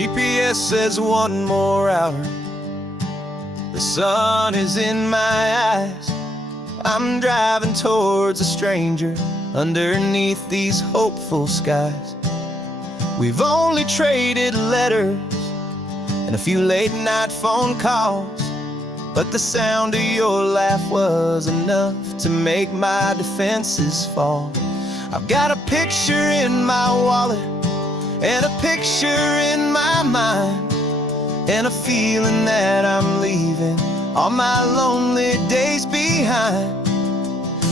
GPS says one more hour. The sun is in my eyes. I'm driving towards a stranger underneath these hopeful skies. We've only traded letters and a few late night phone calls, but the sound of your laugh was enough to make my defenses fall. I've got a picture in my wallet and a picture in my mind, and a feeling that I'm leaving all my lonely days behind.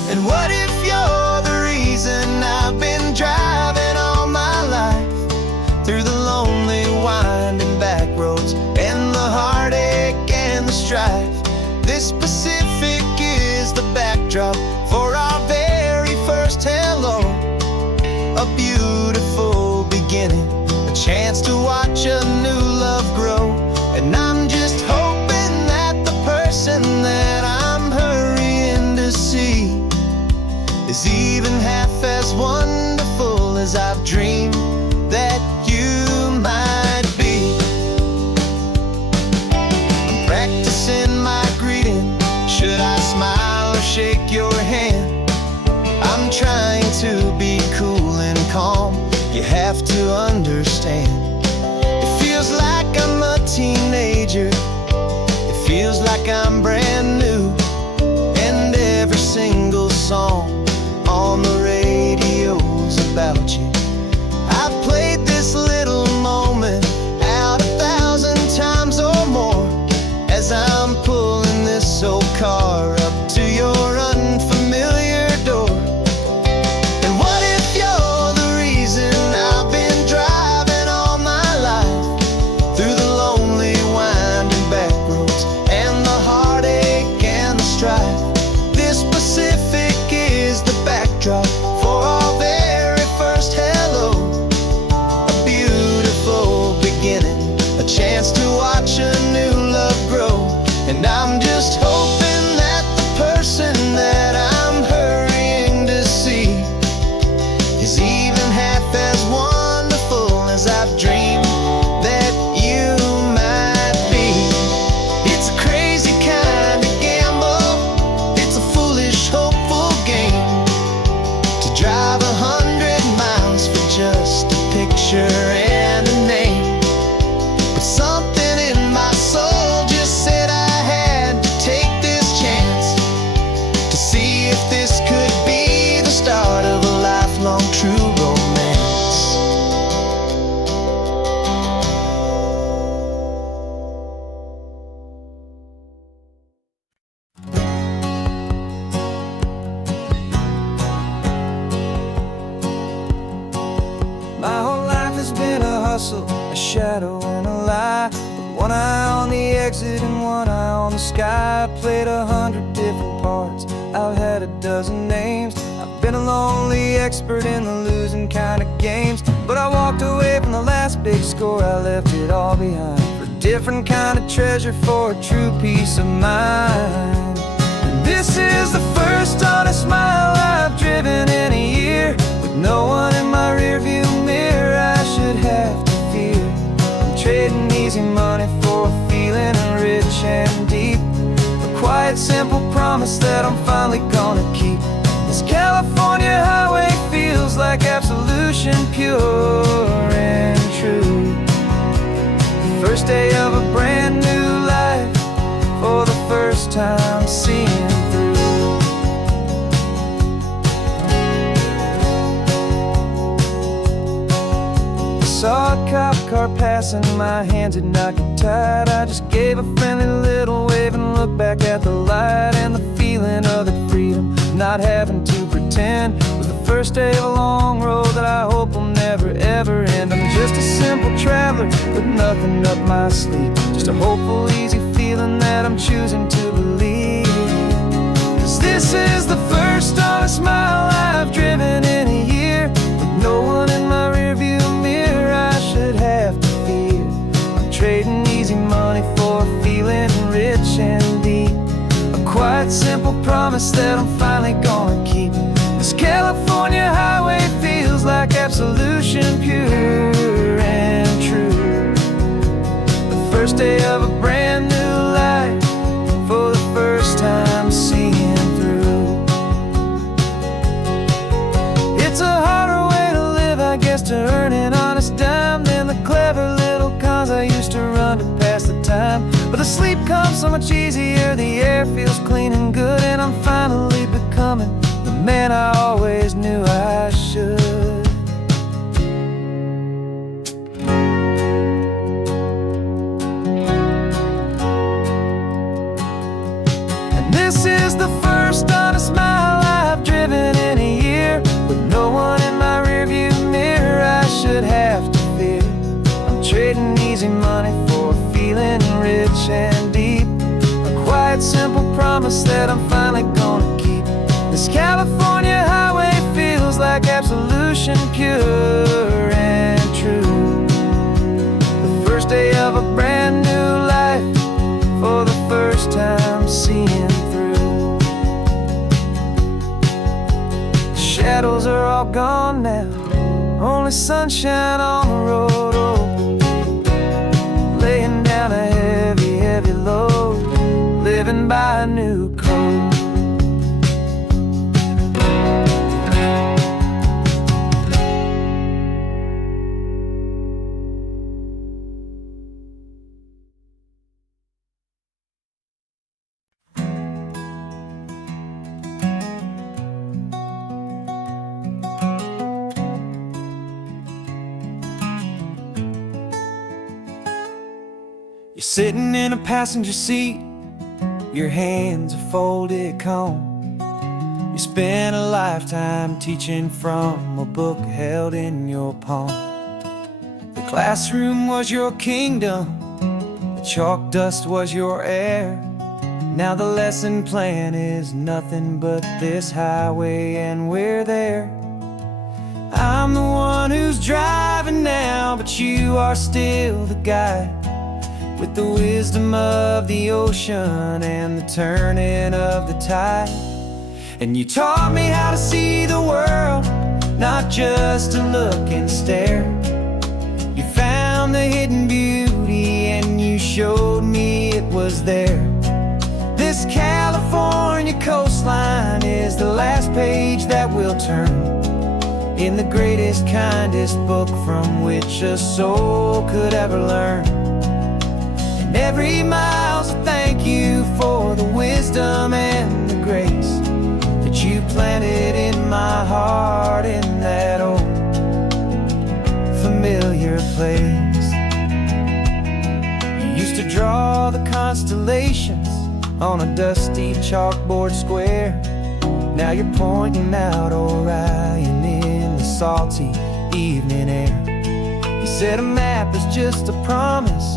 And what if you're the reason I've been driving all my life, through the lonely winding back roads and the heartache and the strife? This Pacific is the backdrop for our very first hello. A beautiful beginning, a chance to watch a new love grow. And I'm just hoping that the person that I'm hurrying to see is even half as wonderful as I've dreamed that you might be. I'm practicing my greeting. Should I smile or shake your hand? I'm trying to be cool and calm. You have to understand. It feels like I'm a teenager. It feels like I'm brand new. And every single song on the radio's about you. I've played this little moment out 1,000 times or more, as I'm pulling this old car up to your unfamiliar door. And what if you're the reason I've been driving all my life, through the lonely winding back roads and the heartache and the strife? This Pacific is the backdrop for our very first hello. A beautiful beginning, a chance to watch a new love grow. And I'm just hoping that the person that I'm hurrying to see is even half as wonderful as I've dreamed that you might be. It's a crazy kind of gamble. It's a foolish, hopeful game to drive 100 miles for just a picture and a name. But something in my soul just said I had to take this chance to see if this could be the start of a lifelong true romance. My whole life has been a hustle, a shadow and a lie, with one eye on the exit and one eye on the sky. I played 100 different parts, I've had a dozen names. I've been a lonely expert in the losing kind of games, but I walked away from the last big score. I left it all behind for a different kind of treasure, for a true peace of mind. And this is the first honest mile I've driven in a year, with no one in my rearview mirror I should have to fear. I'm trading easy money for a feeling rich and deep, a quiet, simple promise that I'm finally gonna keep. This California highway feels like absolution, pure and true. The first day of a brand new life, for the first time seeing through. Saw a cop car passing, my hands had not got tied. I just gave a friendly little wave and looked back at the light. And the feeling of that freedom, not having to pretend, was the first day of a long road that I hope will never ever end. I'm just a simple traveler with nothing up my sleeve, just a hopeful, easy feeling that I'm choosing to believe. 'Cause this is the first honest mile I've driven in a year, with no one in my rearview mirror I should have to fear. I'm trading easy money for a feeling rich and deep, a quiet, simple promise that I'm finally gonna keep. This California highway feels like absolution, pure and true. sleep comes so much easier, the air feels clean and good, and I'm finally becoming the man I always knew I should. And this is the first honest mile I've driven in a year, with no one in my rearview mirror I should have to fear. I'm trading easy money for feeling rich and deep, a quiet, simple promise that I'm finally gonna keep. This California highway feels like absolution, pure and true. The first day of a brand new life, for the first time seeing through. The shadows are all gone now, only sunshine on the road. Oh, laying down a heavy, heavy load, living by a new code. You're sitting in a passenger seat, your hands are folded calm. You spent a lifetime teaching from a book held in your palm. The classroom was your kingdom, the chalk dust was your air. Now the lesson plan is nothing but this highway, and we're there. I'm the one who's driving now, but you are still the guide, with the wisdom of the ocean and the turning of the tide. And you taught me how to see the world, not just to look and stare. You found the hidden beauty and you showed me it was there. This California coastline is the last page that we'll turn in the greatest, kindest book from which a soul could ever learn. And every mile's a thank you for the wisdom and the grace that you planted in my heart in that old familiar place. You used to draw the constellations on a dusty chalkboard square. Now you're pointing out Orion in the salty evening air. You said a map is just a promise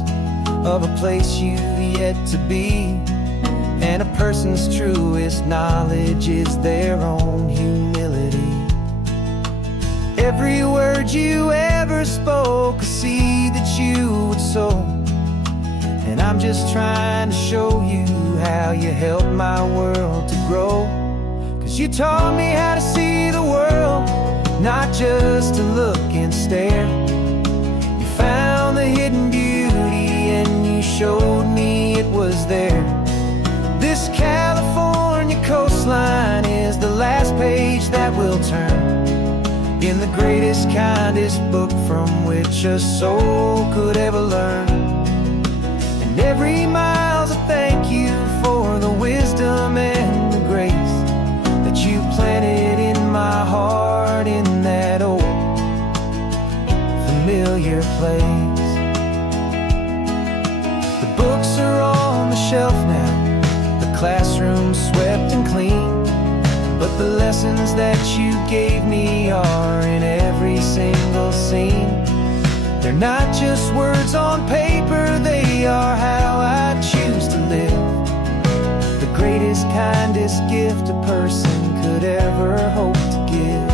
of a place you've yet to be, and a person's truest knowledge is their own humility. Every word you ever spoke, a seed that you would sow, and I'm just trying to show you how you helped my world to grow. 'Cause you taught me how to see the world, not just to look and stare. You found the hidden beauty and you showed me it was there. This California coastline is the last page that we'll turn in the greatest, kindest book from which a soul could ever learn. And every mile's a thank you for the wisdom and the grace that you planted in my heart in that old familiar place. The books are on the shelf now, the classroom swept and clean, but the lessons that you gave me are in every single scene. They're not just words on paper, they are how I choose to live. The greatest, kindest gift a person could ever hope to give.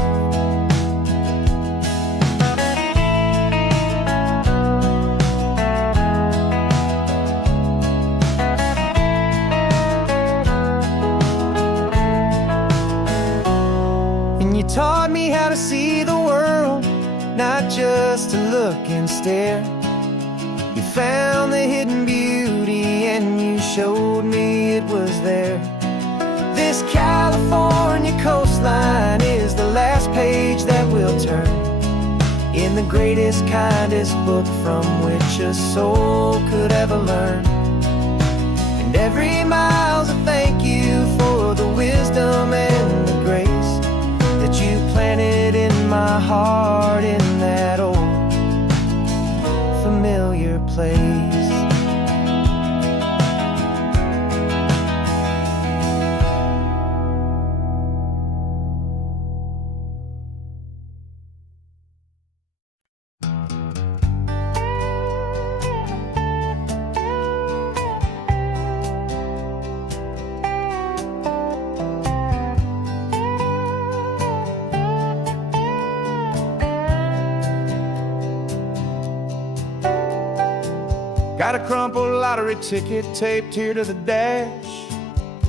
And you taught me how to see the world, not just to look and stare. You found the hidden beauty and you showed me it was there. This California coastline is the last page that we'll turn in the greatest, kindest book from which a soul could ever learn. and every mile's a thank you for the wisdom and the grace that you planted in my heart in that old familiar place. Got a crumpled lottery ticket taped here to the dash,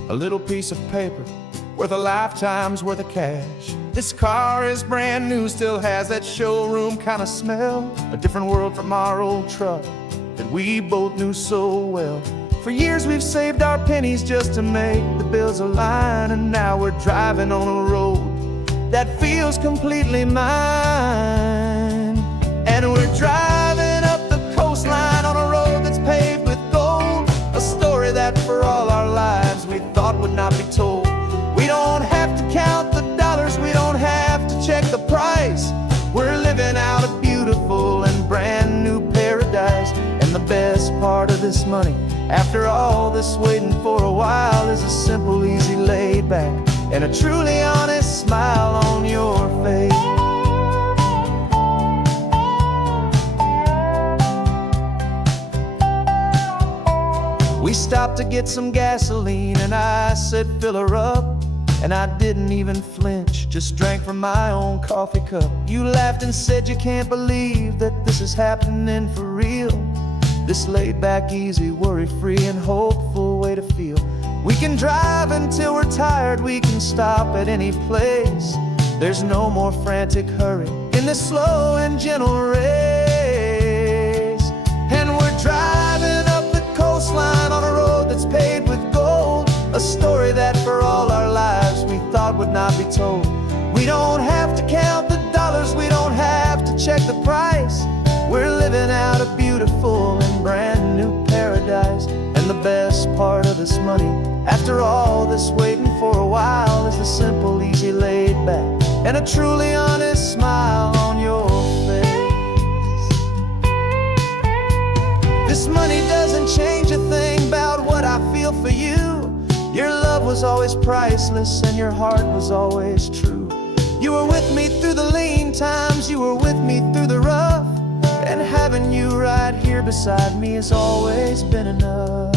a little piece of paper worth a lifetime's worth of cash. This car is brand new, still has that showroom kind of smell, a different world from our old truck that we both knew so well. For years we've saved our pennies just to make the bills align, and now we're driving on a road that feels completely mine. And we're driving up the coastline on a road that's paved with gold, a story that for all our lives we thought would not be told. We don't have to count the dollars, we don't have to check the price. We're living out a beautiful and brand new paradise. And the best part of this money, after all this waiting for a while, is a simple, easy, laid back, and a truly honest smile on your face. We stopped to get some gasoline and I said fill her up, and I didn't even flinch, just drank from my own coffee cup. You laughed and said you can't believe that this is happening for real. This laid back, easy, worry-free and hopeful way to feel. We can drive until we're tired, we can stop at any place. There's no more frantic hurry in this slow and gentle race. And we're driving up the coastline on a road that's paved with gold, a story that for all our lives we thought would not be told. We don't have to count the dollars, we don't have to check the price. We're living out a beautiful and brand new paradise. And the best part of this money, after all this waiting for a while, is the simple, easy, laid back, and a truly honest smile on your face. This money doesn't change a thing about what I feel for you. Your love was always priceless and your heart was always true. You were with me through the lean times, you were with me through the rough, and having you right here beside me has always been enough.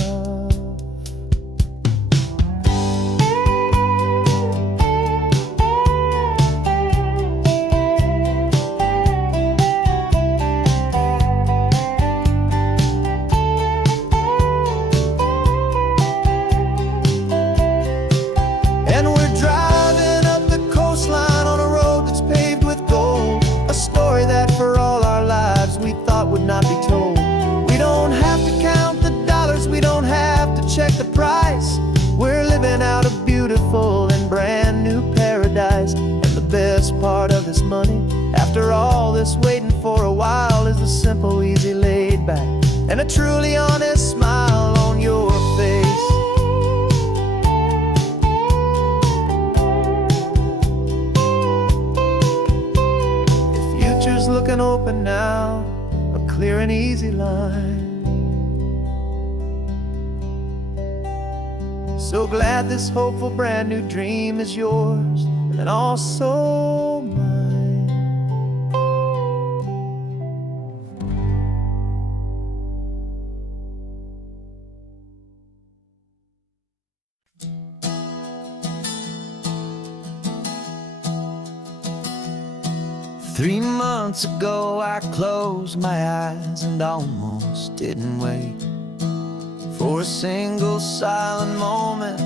And we're driving up the coastline on a road that's paved with gold, a story that for all our lives we thought would not be told. We don't have to count the dollars, we don't have to check the price. We're living out a beautiful and brand new paradise. And the best part of this money, after all this waiting for a while, is the simple, easy, laid back, and a truly honest smile on your face. The future's looking open now, a clear and easy line. So glad this hopeful brand new dream is yours and also mine. Three months ago I closed my eyes and almost didn't wait for a single silent moment.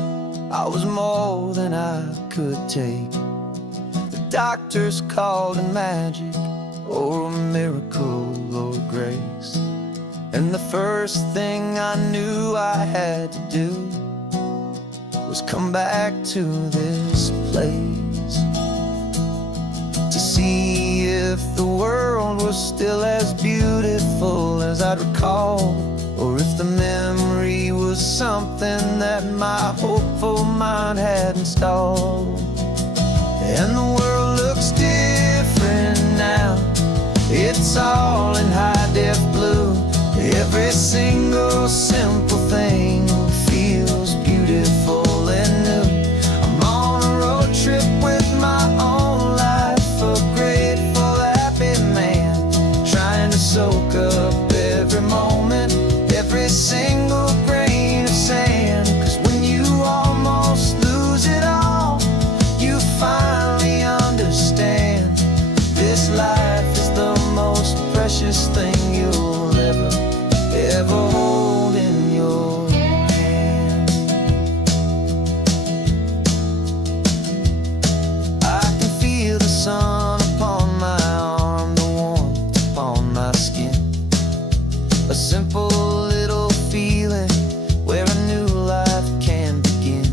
I was more than I could take. The doctors called it magic, or a miracle, or grace. And the first thing I knew I had to do was come back to this place, to see if the world was still as beautiful as I'd recall, or if the memory was something something that my hopeful mind had installed. And the world looks different now. It's all in high-def blue. Every single simple thing feels beautiful and new. I'm on a road trip with my own life, a grateful, happy man, trying to soak up every moment, every single grain of sand. 'Cause when you almost lose it all, you finally understand this life is the most precious thing you'll ever hold in your hand. I can feel the sun upon my arm, the warmth upon my skin, a simple little feeling where a new life can begin.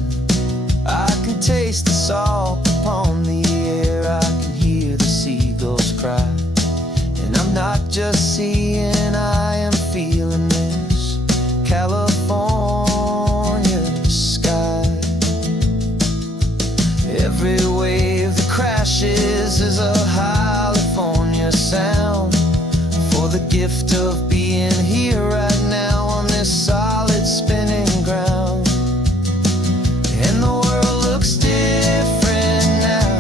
I can taste the salt upon the air, I can hear the seagulls cry, and I'm not just seeing, I am feeling this California sky. Every wave that crashes is a California sound, for the gift of being here right now on this solid spinning ground. And the world looks different now.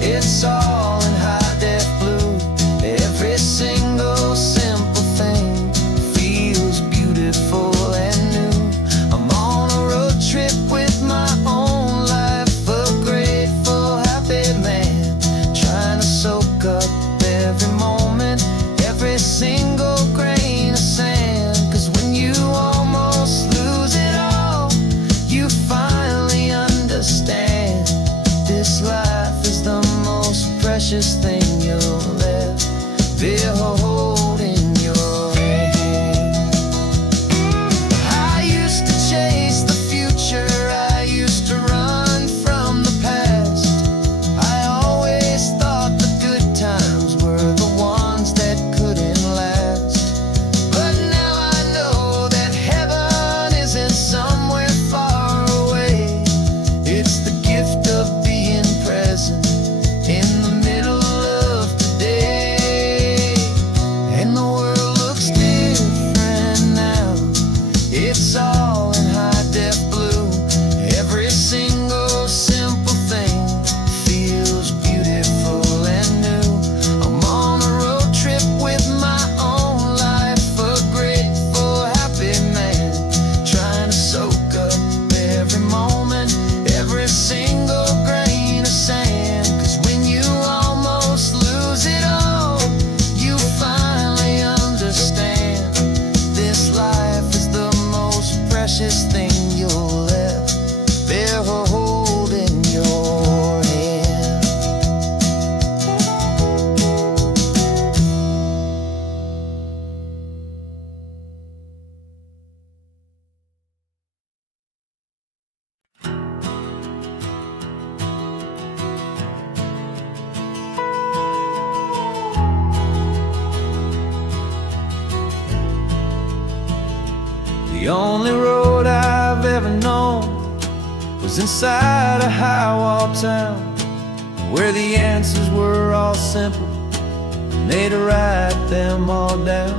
It's all in high-def blue. Every single simple thing feels beautiful and new. I'm on a road trip with my own life, a grateful, happy man, trying to soak up every moment, every single grain of sand. 'Cause when you almost lose it all, you finally understand this life is the most precious thing you'll ever hold in your hand. I used to chase the future, I used to run from the past. I always thought the good times were the ones that couldn't last. But now I know that heaven isn't somewhere far away. It's the gift of being present in the middle of today. And the world looks different now. It's all in high-def blue. Every single simple thing feels beautiful and new. I'm on a road trip with my own life, a grateful, happy man, trying to soak up every moment, every single grain of sand. 'Cause when you almost lose it all, you finally understand this life is the most precious thing you'll ever hold in your hand. The only road I've ever known was inside a high-wall town, where the answers were all simple and they'd write them all down.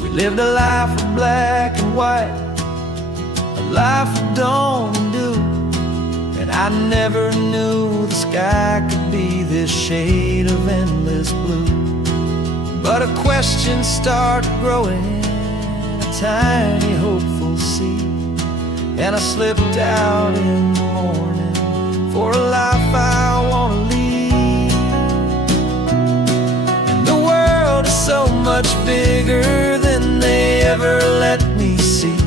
We lived a life of black and white, a life of dawn and dew, and I never knew the sky could be this shade of endless blue. But a question started growing, a tiny hopeful seed, and I slipped out in the morning for a life I want to lead. And the world is so much bigger than they ever let me see,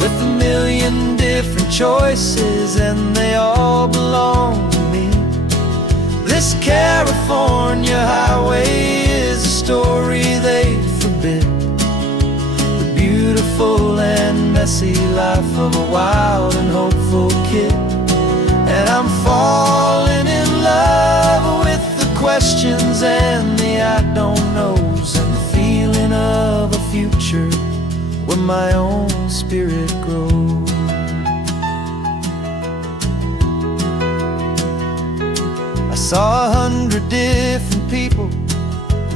with a million different choices and they all belong to me. This California highway is a story they forbid, the beautiful and messy life of a wild and hopeful kid. And I'm falling in love with the questions and the I don't knows, and the feeling of a future where my own spirit grows. I saw 100 different people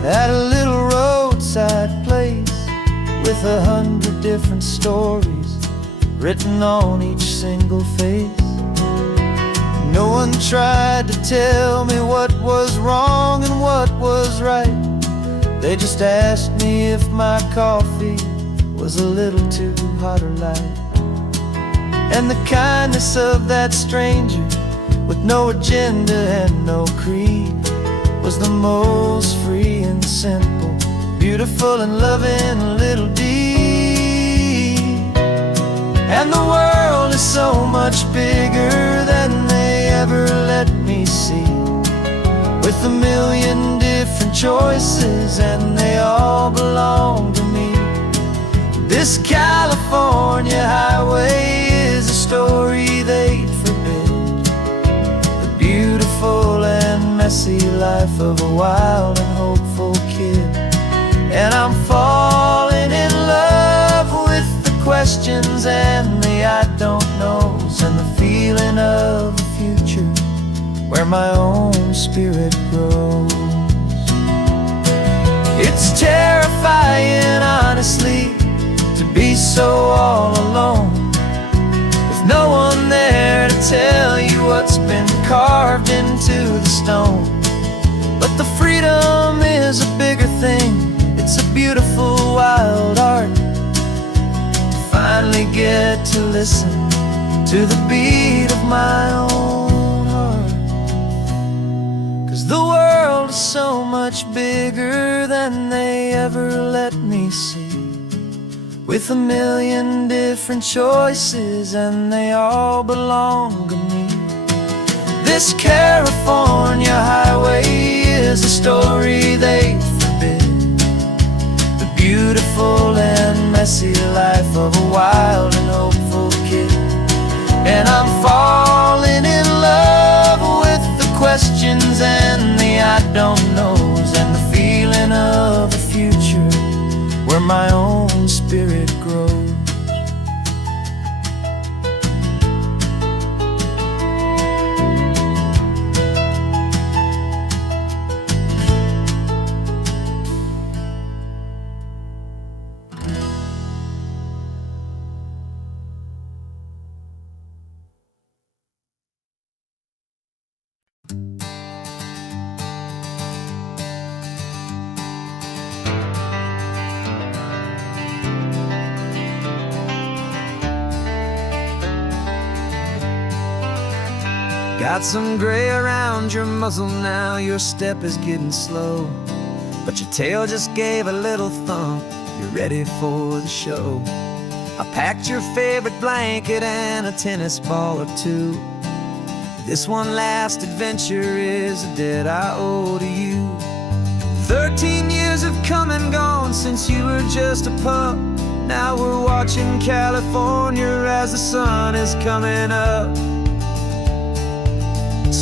at a little roadside place, with 100 different stories written on each single face. No one tried to tell me what was wrong and what was right. They just asked me if my coffee was a little too hot or light. And the kindness of that stranger, with no agenda and no creed, was the most free and simple, beautiful and loving little deed. And the world is so much bigger than they ever let me see, with a million different choices and they all belong to me. This California highway is a story they'd forbid, the beautiful and messy life of a wild and hopeful kid. And I'm falling in love with the questions and the I don't knows, and the feeling of a future where my own spirit grows. It's terrifying, honestly, to be so all alone, with no one there to tell you what's been carved into the stone. But the freedom is a bigger thing. It's a beautiful wild art to finally get to listen to the beat of my own heart. 'Cause the world is so much bigger than they ever let me see, with a million different choices and they all belong to me. This California highway is a story they forbid, the beautiful and messy life of a wild and hopeful kid. And I'm falling in love with the questions and the I don't knows, and the feeling of a future where my own spirit grows. Got some gray around your muzzle now, your step is getting slow, but your tail just gave a little thump, you're ready for the show. I packed your favorite blanket and a tennis ball or two. This one last adventure is a debt I owe to you. 13 years have come and gone since you were just a pup. Now we're watching California as the sun is coming up.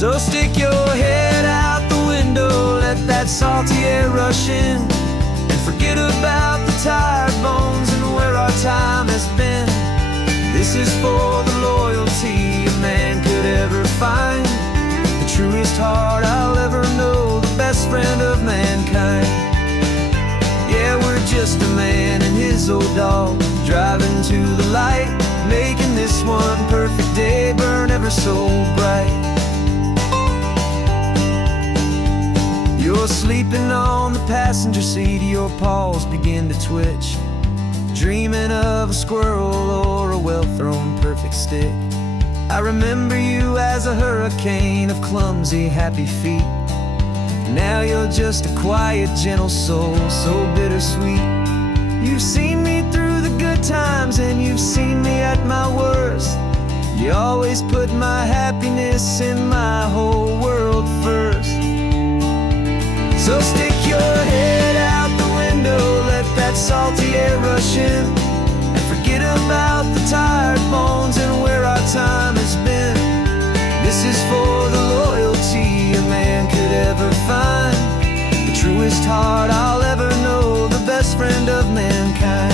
So stick your head out the window, let that salty air rush in, and forget about the tired bones and where our time has been. This is for the loyalty a man could ever find, the truest heart I'll ever know, the best friend of mankind. Yeah, we're just a man and his old dog, driving to the light, making this one perfect day burn ever so bright. You're sleeping on the passenger seat, your paws begin to twitch, dreaming of a squirrel or a well-thrown perfect stick. I remember you as a hurricane of clumsy, happy feet. Now you're just a quiet, gentle soul, so bittersweet. You've seen me through the good times and you've seen me at my worst. You always put my happiness in my whole world first. So stick your head out the window, let that salty air rush in, and forget about the tired bones and where our time has been. This is for the loyalty a man could ever find, the truest heart I'll ever know, the best friend of mankind.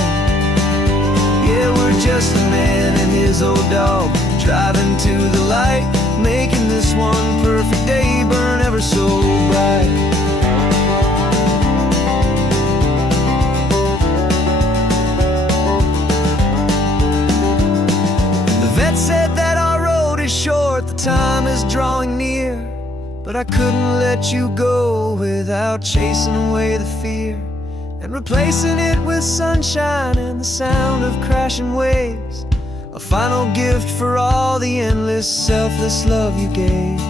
Yeah, we're just just a man and his old dog, driving to the light, making this one perfect day burn ever so bright. Said that our road is short, the time is drawing near, but I couldn't let you go without chasing away the fear and replacing it with sunshine and the sound of crashing waves, a final gift for all the endless, selfless love you gave.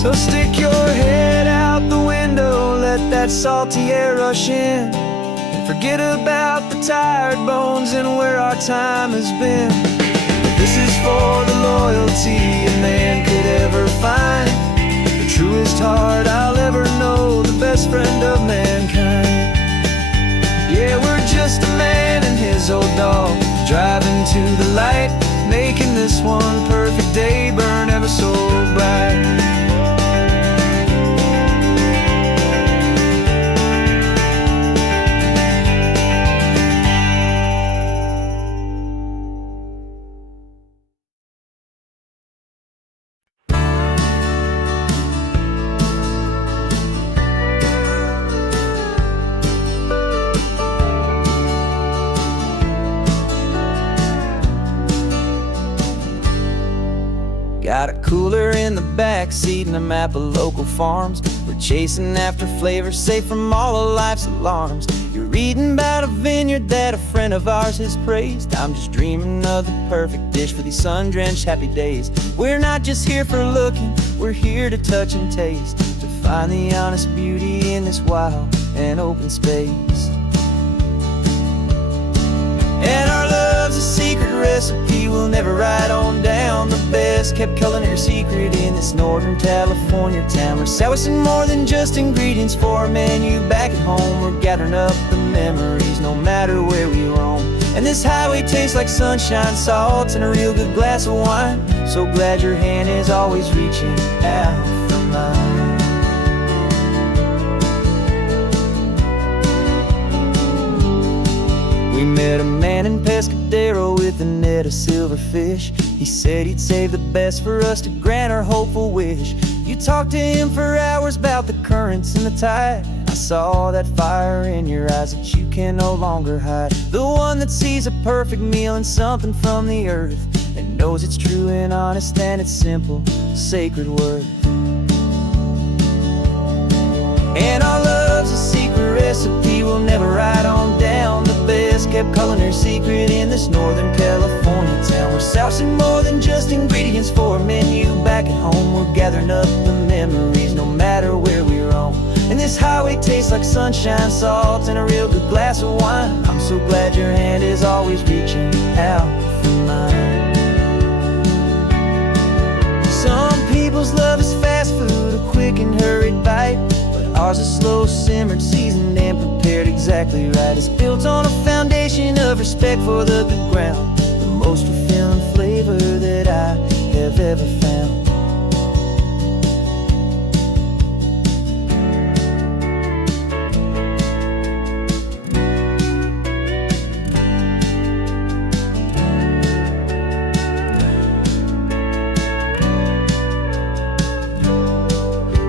So stick your head out the window, let that salty air rush in, and forget about the tired bones and where our time has been. This is for the loyalty a man could ever find, the truest heart I'll ever know, the best friend of mankind. Yeah, we're just a man and his old dog, driving to the light, making this one perfect day burn ever so bright. Got a cooler in the back seat and a map of local farms. We're chasing after flavors safe from all of life's alarms. You're reading about a vineyard that a friend of ours has praised. I'm just dreaming of the perfect dish for these sun-drenched happy days. We're not just here for looking, we're here to touch and taste, to find the honest beauty in this wild and open space. And our love's a secret recipe we'll never write on down. The best kept culinary secret in this Northern California town. We're sourcing more than just ingredients for a menu back at home. We're gathering up the memories no matter where we roam. And this highway tastes like sunshine, salt, and a real good glass of wine. So glad your hand is always reaching out for mine. We met a man in Pescadero with a net of silverfish. He said he'd save the best for us to grant our hopeful wish. You talked to him for hours about the currents and the tide. I saw that fire in your eyes that you can no longer hide. The one that sees a perfect meal in something from the earth, and knows it's true and honest and it's simple, sacred worth. And our love's a secret recipe we'll never write on down. The best kept culinary secret in this Northern California town. We're sourcing more than just ingredients for a menu back at home. We're gathering up the memories no matter where we roam. And this highway tastes like sunshine, salt, and a real good glass of wine. I'm so glad your hand is always reaching out for mine. Some people's love is fast food, a quick and hurried bite. Ours is slow simmered, seasoned and prepared exactly right. It's built on a foundation of respect for the good ground, the most fulfilling flavor that I have ever found.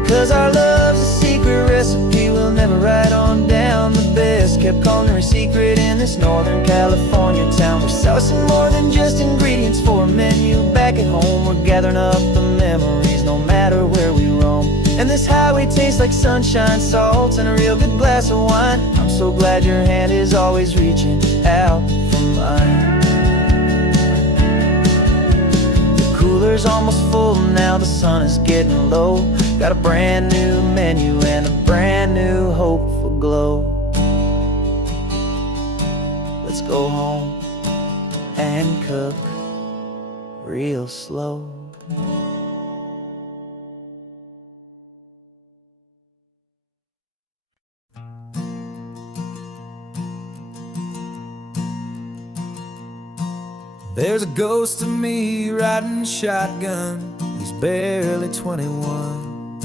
'Cause our love's a secret recipe we'll never write on down. The best kept culinary secret in this Northern California town. We're sourcing more than just ingredients for a menu back at home. We're gathering up the memories no matter where we roam. And this highway tastes like sunshine, salt, and a real good glass of wine. I'm so glad your hand is always reaching out for mine. The cooler's almost full now, the sun is getting low. Got a brand new menu and a brand new hopeful glow. Let's go home and cook real slow. There's a ghost of me riding shotgun. He's barely 21,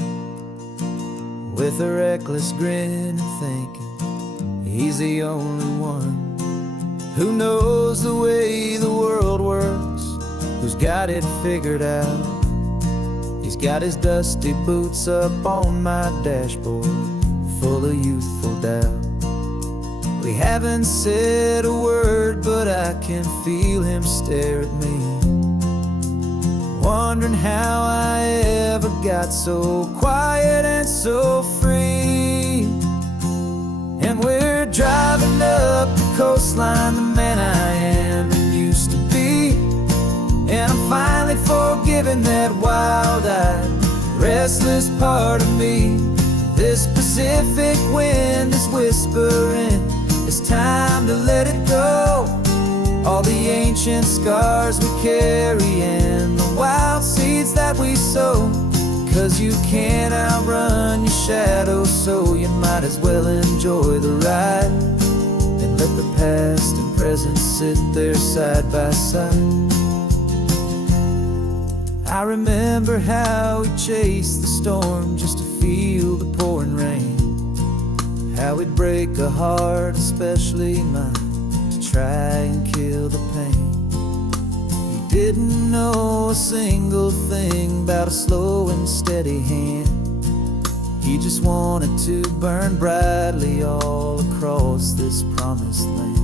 with a reckless grin and thinking he's the only one who knows the way the world works, who's got it figured out. He's got his dusty boots up on my dashboard, full of youthful doubt. We haven't said a word, but I can feel him stare at me, wondering how I ever got so quiet and so free. And we're driving up the coastline, the man I am and used to be. And I'm finally forgiving that wild-eyed, restless part of me. This Pacific wind is whispering, it's time to let it go. All the ancient scars we carry and the wild seeds that we sow. 'Cause you can't outrun your shadow, so you might as well enjoy the ride and let the past and present sit there side by side. I remember how we chased the storm just to feel the pouring rain, how we'd break a heart, especially mine, to try and kill the pain. Didn't know a single thing about a slow and steady hand. He just wanted to burn brightly all across this promised land.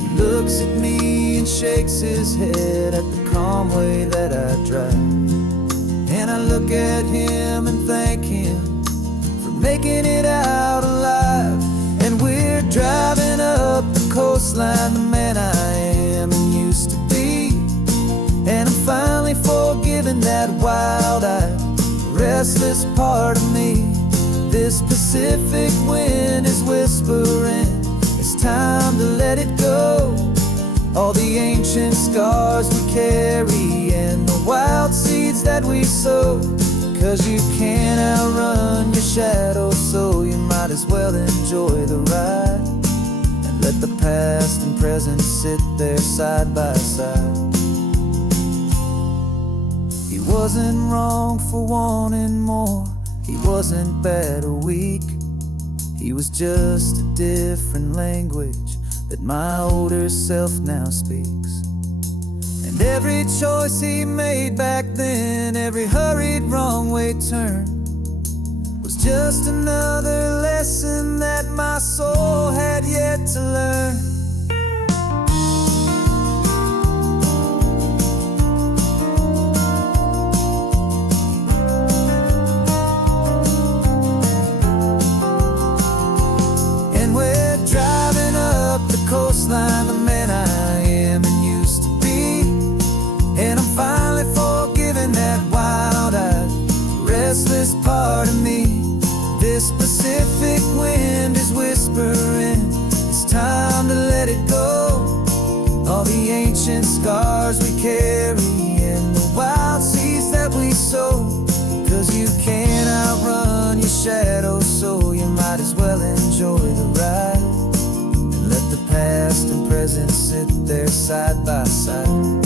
He looks at me and shakes his head at the calm way that I drive, and I look at him and thank him for making it out alive. And we're driving up the coastline, the man I am and used to be. And I'm finally forgiving that wild-eyed, restless part of me. This Pacific wind is whispering, it's time to let it go. All the ancient scars we carry and the wild seeds that we sow. 'Cause you can't outrun your shadow, so you might as well enjoy the ride and let the past and present sit there side by side. He wasn't wrong for wanting more, he wasn't bad or weak. He was just a different language that my older self now speaks. And every choice he made back then, every hurried wrong way turn, was just another lesson that my soul had yet to learn. Coastline, the man I am and used to be. And I'm finally forgiving that wild-eyed, restless part of me. This Pacific wind is whispering, it's time to let it go. All the ancient scars we carry and the wild seeds that we sow. 'Cause you can't outrun your shadow, so you might as well enjoy the ride. Let the past and present sit there side by side.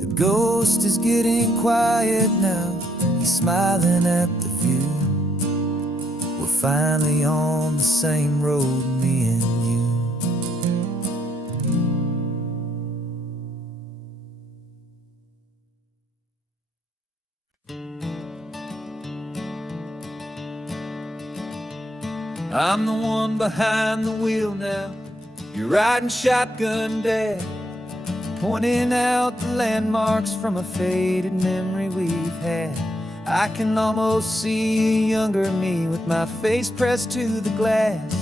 The ghost is getting quiet now, he's smiling at the view. We're finally on the same road, me and you. I'm the one behind the wheel now, you're riding shotgun, Dad, pointing out the landmarks from a faded memory we've had. I can almost see a younger me with my face pressed to the glass,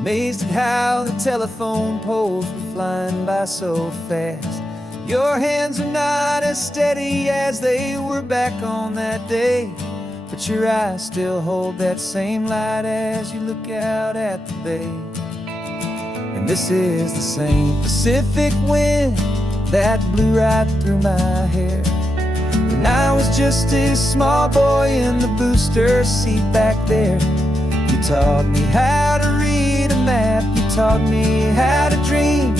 amazed at how the telephone poles were flying by so fast. Your hands are not as steady as they were back on that day, but your eyes still hold that same light as you look out at the bay. And this is the same Pacific wind that blew right through my hair when I was just a small boy in the booster seat back there. You taught me how to read a map, you taught me how to dream,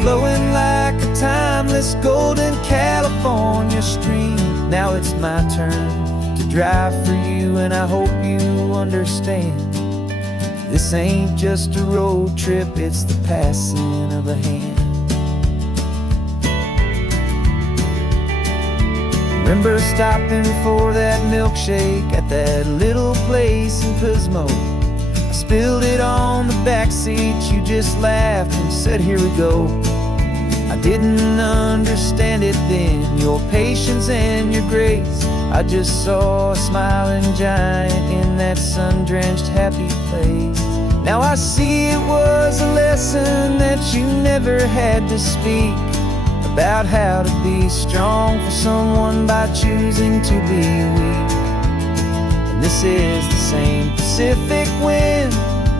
flowing like a timeless golden California stream. Now it's my turn to drive for you, and I hope you understand. This ain't just a road trip, it's the passing of a hand. Remember stopping for that milkshake at that little place in Pismo? I spilled it on the back seat, you just laughed and said, here we go. I didn't understand it then, your patience and your grace. I just saw a smiling giant in that sun-drenched happy place. Now I see it was a lesson that you never had to speak, about how to be strong for someone by choosing to be weak. And this is the same Pacific wind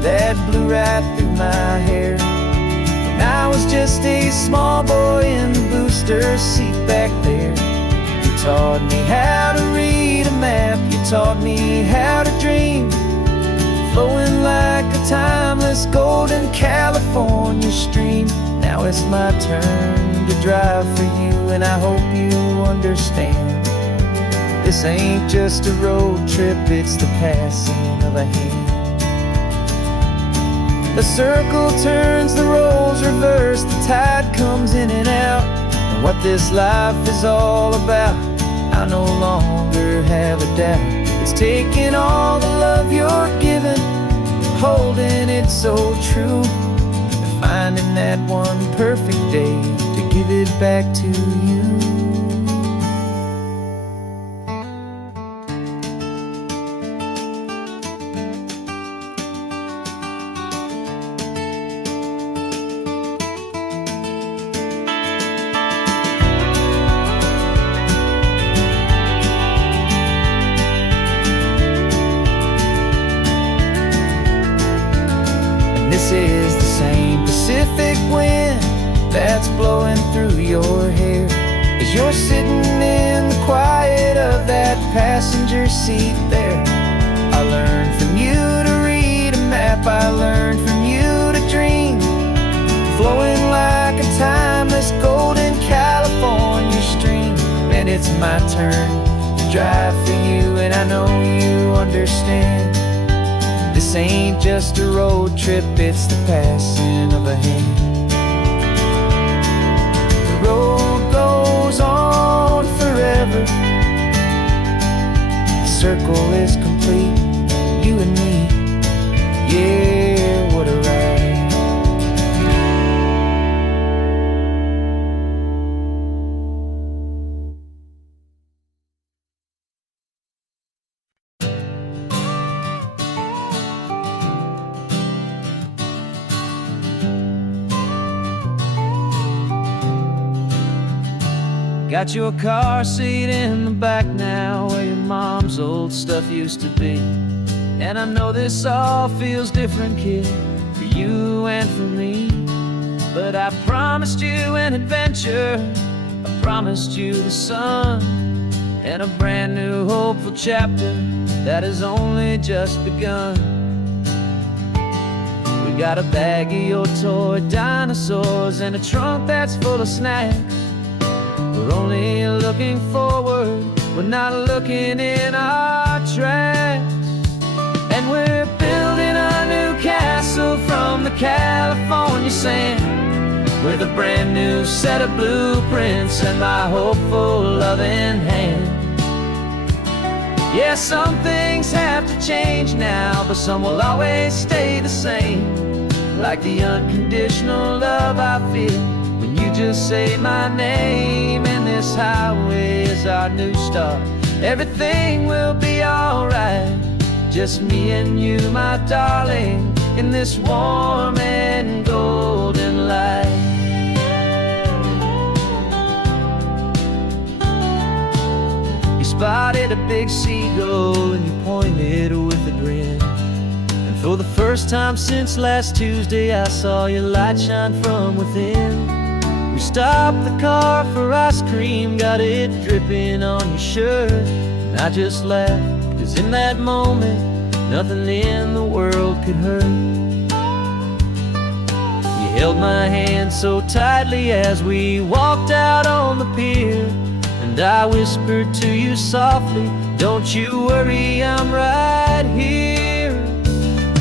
that blew right through my hair when I was just a small boy in the booster seat back there. You taught me how to read a map, you taught me how to dream, flowing like a timeless golden California stream. Now it's my turn to drive for you, and I hope you understand. This ain't just a road trip, it's the passing of a hand. The circle turns, the roles reverse, the tide comes in and out. And what this life is all about, I no longer have a doubt. It's taking all the love you're giving, holding it so true, and finding that one perfect day to give it back to you. This is the same Pacific wind that's blowing through your hair as you're sitting in the quiet of that passenger seat there. I learned from you to read a map, I learned from you to dream, flowing like a timeless golden California stream. And it's my turn to drive for you, and I know you understand. This ain't just a road trip, it's the passing of a hand. The road goes on forever, the circle is complete, you and me, yeah, what a ride. Got your car seat in the back now, where your mom's old stuff used to be. And I know this all feels different, kid, for you and for me. But I promised you an adventure, I promised you the sun, and a brand new hopeful chapter that has only just begun. We got a bag of your toy dinosaurs and a trunk that's full of snacks. We're only looking forward, we're not looking in our tracks. And we're building a new castle from the California sand, with a brand new set of blueprints and my hopeful loving hand. Yeah, some things have to change now, but some will always stay the same, like the unconditional love I feel when you just say my name. And this highway is our new start, everything will be alright, just me and you, my darling, in this warm and golden light. You spotted a big seagull and you pointed with a grin, and for the first time since last Tuesday I saw your light shine from within. We stopped the car for ice cream, got it dripping on your shirt, and I just laughed, 'cause in that moment nothing in the world could hurt. You held my hand so tightly as we walked out on the pier. And I whispered to you softly, don't you worry, I'm right here.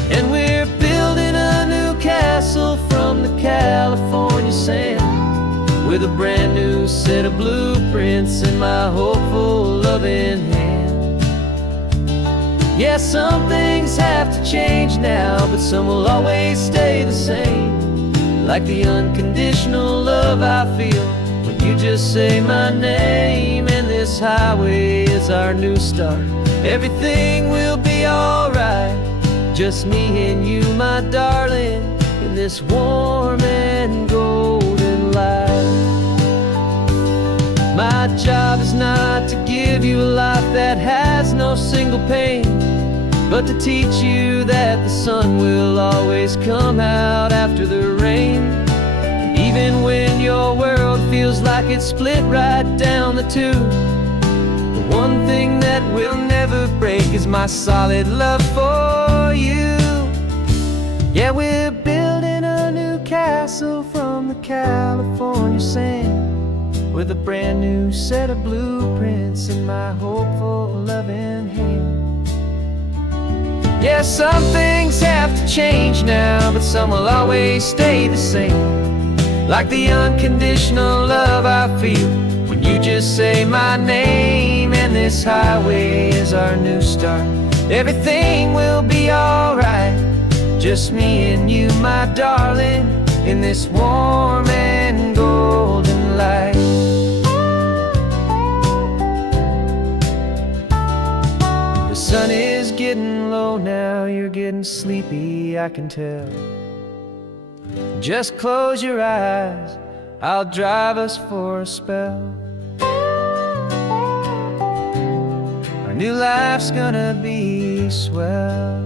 And we're building a new castle from the California sand, with a brand new set of blueprints in my hopeful, loving hand. Yeah, some things have to change now, but some will always stay the same. Like the unconditional love I feel when you just say my name. And this highway is our new start. Everything will be alright, just me and you, my darling, in this warm and golden light. My job is not to give you a life that has no single pain, but to teach you that the sun will always come out after the rain. And even when your world feels like it's split right down the tube, the one thing that will never break is my solid love for you. Yeah, we're building a new castle from the California sand, with a brand new set of blueprints in my hopeful, loving hand. Yeah, some things have to change now, but some will always stay the same. Like the unconditional love I feel when you just say my name. And this highway is our new start. Everything will be alright, just me and you, my darling, in this warm and golden light. The sun is getting low now, you're getting sleepy, I can tell. Just close your eyes, I'll drive us for a spell. Our new life's gonna be swell.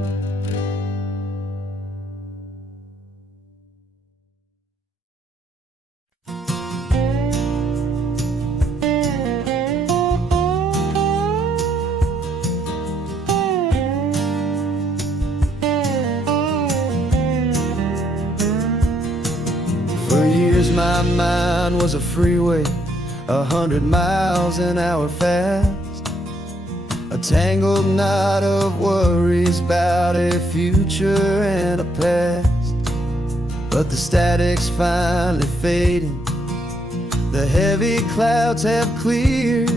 For years my mind was a freeway, 100 miles an hour fast, a tangled knot of worries about a future and a past. But the static's finally fading, the heavy clouds have cleared,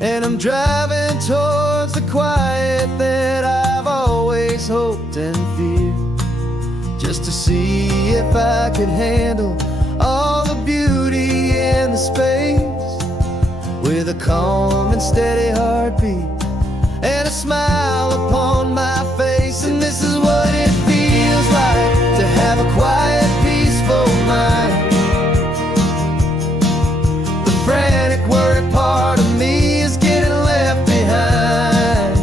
and I'm driving towards the quiet that I've always hoped and feared, just to see if I could handle all the beauty in the space, with a calm and steady heartbeat and a smile upon my face. And this is what it feels like to have a quiet, peaceful mind. The frantic, worried part of me is getting left behind.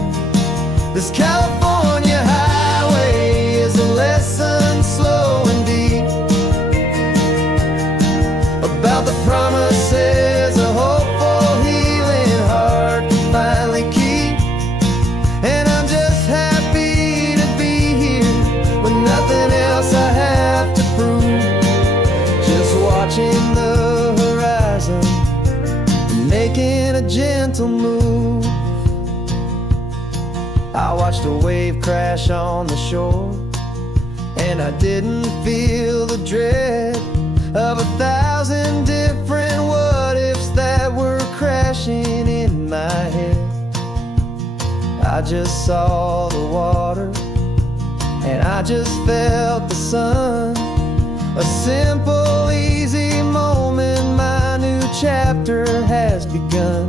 This California highway is a lesson slow and deep about the promises a hopeful, healing heart can finally keep. And I'm just happy to be here with nothing else I have to prove, just watching the horizon and making a gentle move. I watched a wave crash on the shore, and I didn't feel the dread of 1,000 different what-ifs that were crashing in my head. I just saw the water, and I just felt the sun. A simple, easy moment, my new chapter has begun.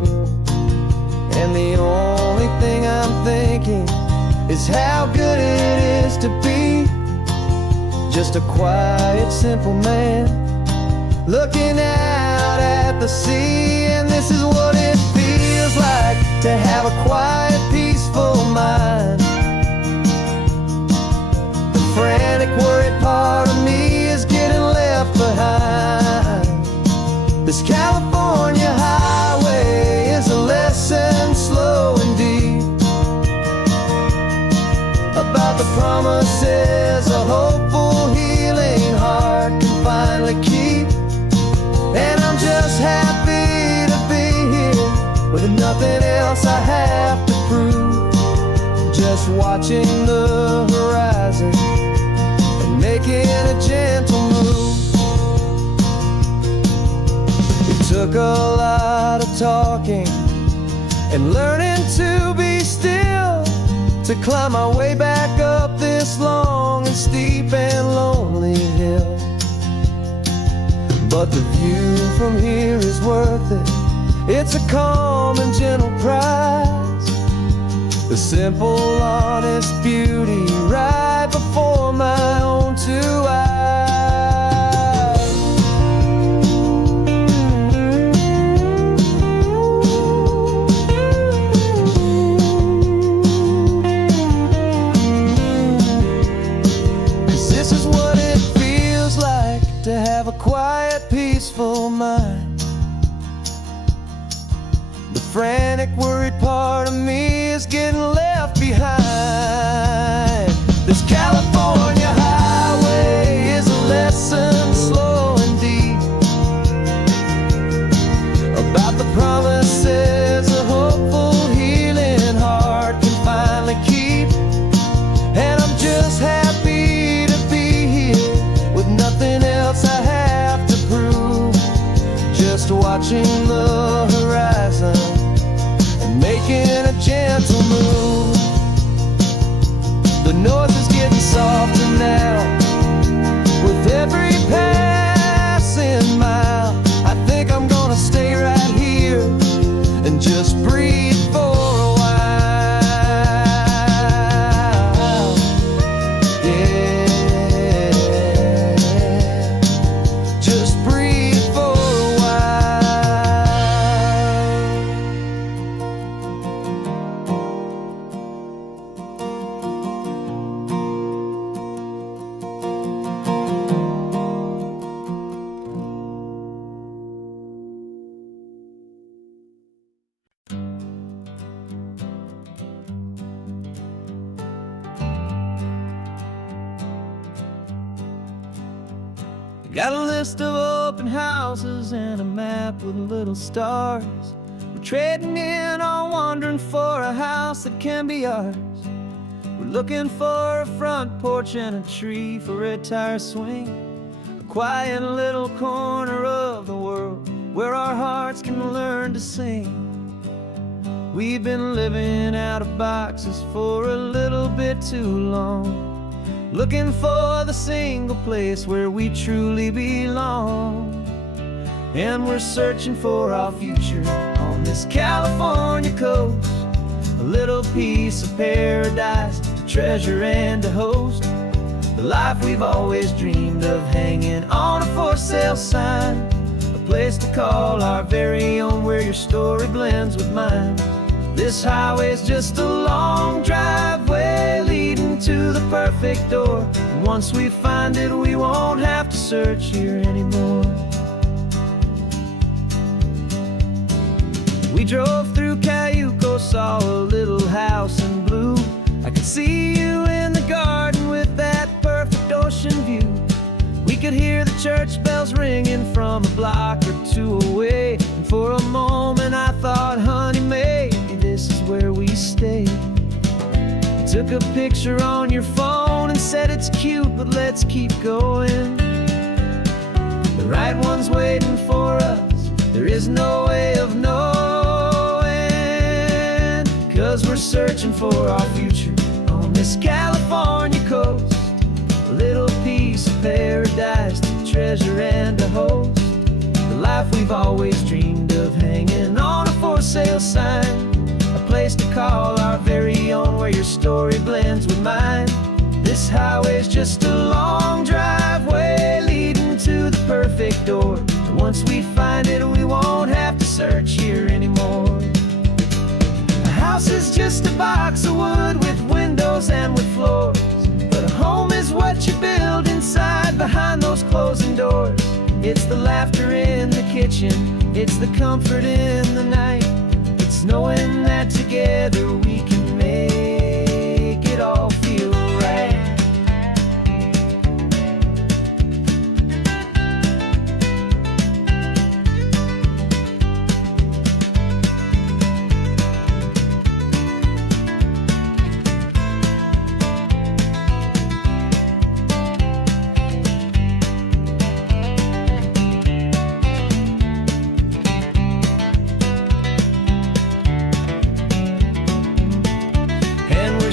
And the only thing I'm thinking is how good it is to be just a quiet, simple man looking out at the sea. And this is what it feels like to have a quiet, peaceful mind. The frantic, worried part of me is getting left behind. This California highway is a lesson slow and deep about the promises a hopeful, healing heart can find. just happy to be here with nothing else I have to prove. Just watching the horizon and making a gentle move. It took a lot of talking and learning to be still to climb my way back up this long and steep and lonely hill. But the view from here is worth it. It's a calm and gentle prize, the simple, honest beauty right before my own two eyes. This is what it feels like to have a quiet, peaceful mind. The frantic, worried part of me is getting left behind. This California highway is a lesson slow and deep about the promises a hopeful, healing heart can finally keep. And I'm just happy to be here with nothing else I have to prove. Just watching the horizon and making a gentle move. The noise is getting softer now with every passing mile. I think I'm gonna stay right here and just breathe for a while. Yeah, just breathe for a got a list of open houses and a map with little stars. We're trading in or wandering for a house that can be ours. We're looking for a front porch and a tree for a tire swing, a quiet little corner of the world where our hearts can learn to sing. We've been living out of boxes for a little bit too long, looking for the single place where we truly belong. And we're searching for our future on this California coast, a little piece of paradise to treasure and to host, the life we've always dreamed of, hanging on a for sale sign, a place to call our very own where your story blends with mine. This highway's just a long driveway leading to the perfect door. And once we find it, we won't have to search here anymore. We drove through Cayuco, saw a little house in blue. I could see you in the garden with that perfect ocean view. We could hear the church bells ringing from a block or two away. And for a moment I thought, honey, maybe this is where we stay. You took a picture on your phone and said it's cute, but let's keep going. The right one's waiting for us, there is no way of knowing, 'cause we're searching for our future on this California coast, a little piece of paradise to treasure and to host, the life we've always dreamed of, hanging on a for sale sign, a place to call our very own where your story blends with mine. This highway's just a long driveway leading to the perfect door. And once we find it, we won't have to search here anymore. A house is just a box of wood with windows and with floors, but a home is what you build inside behind those closing doors. It's the laughter in the kitchen, it's the comfort in the night, it's knowing that together we can make it all feel right.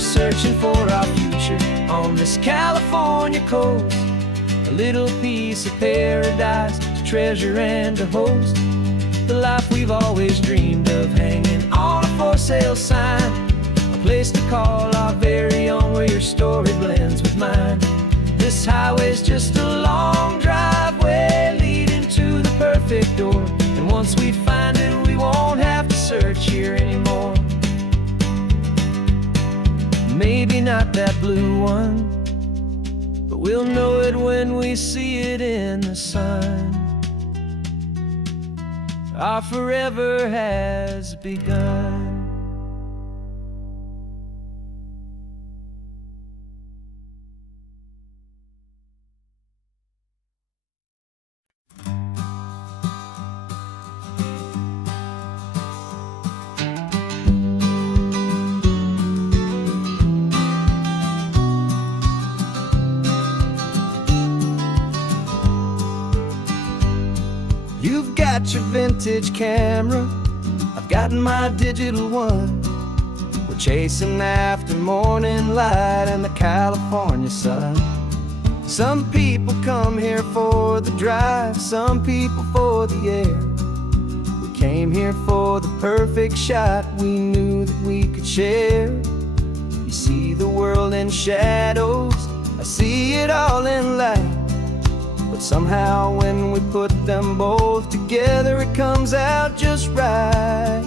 searching for our future on this California coast. A little piece of paradise to treasure and to host. The life we've always dreamed of, hanging on a for sale sign. A place to call our very own, where your story blends with mine. This highway's just a long driveway leading to the perfect door. And once we find it, we won't have to search here anymore. Maybe not that blue one, but we'll know it when we see it in the sun. Our forever has begun. You've got your vintage camera, I've got my digital one. We're chasing after morning light and the California sun. Some people come here for the drive, some people for the air. We came here for the perfect shot we knew that we could share. You see the world in shadows, I see it all in light. But somehow when we put them both together, it comes out just right.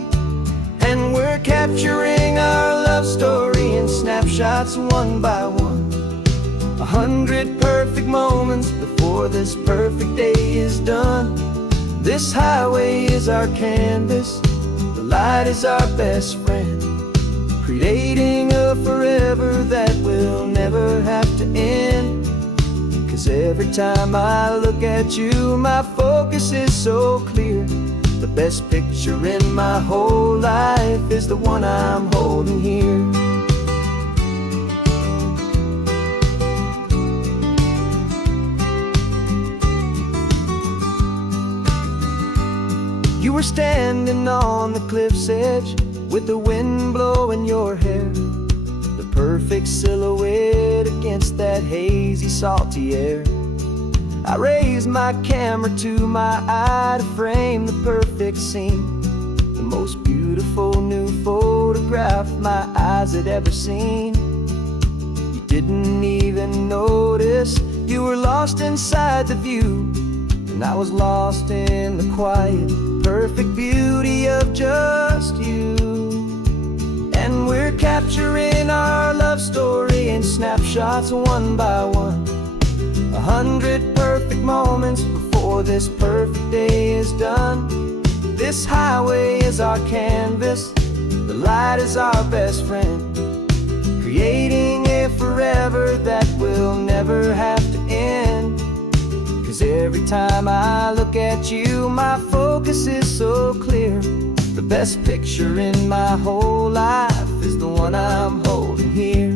And we're capturing our love story in snapshots one by one. 100 perfect moments before this perfect day is done. This highway is our canvas, the light is our best friend, creating a forever that will never have to end. 'Cause every time I look at you, my focus is so clear. The best picture in my whole life is the one I'm holding here. You were standing on the cliff's edge with the wind blowing your hair, the perfect silhouette against that hazy, salty air. I raised my camera to my eye to frame the perfect scene, the most beautiful new photograph my eyes had ever seen. You didn't even notice, you were lost inside the view, and I was lost in the quiet, perfect beauty of just you. And we're capturing our love story in snapshots one by one. 100 perfect moments before this perfect day is done. This highway is our canvas, the light is our best friend, creating a forever that will never have to end. 'Cause every time I look at you, my focus is so clear. The best picture in my whole life is the one I'm holding here.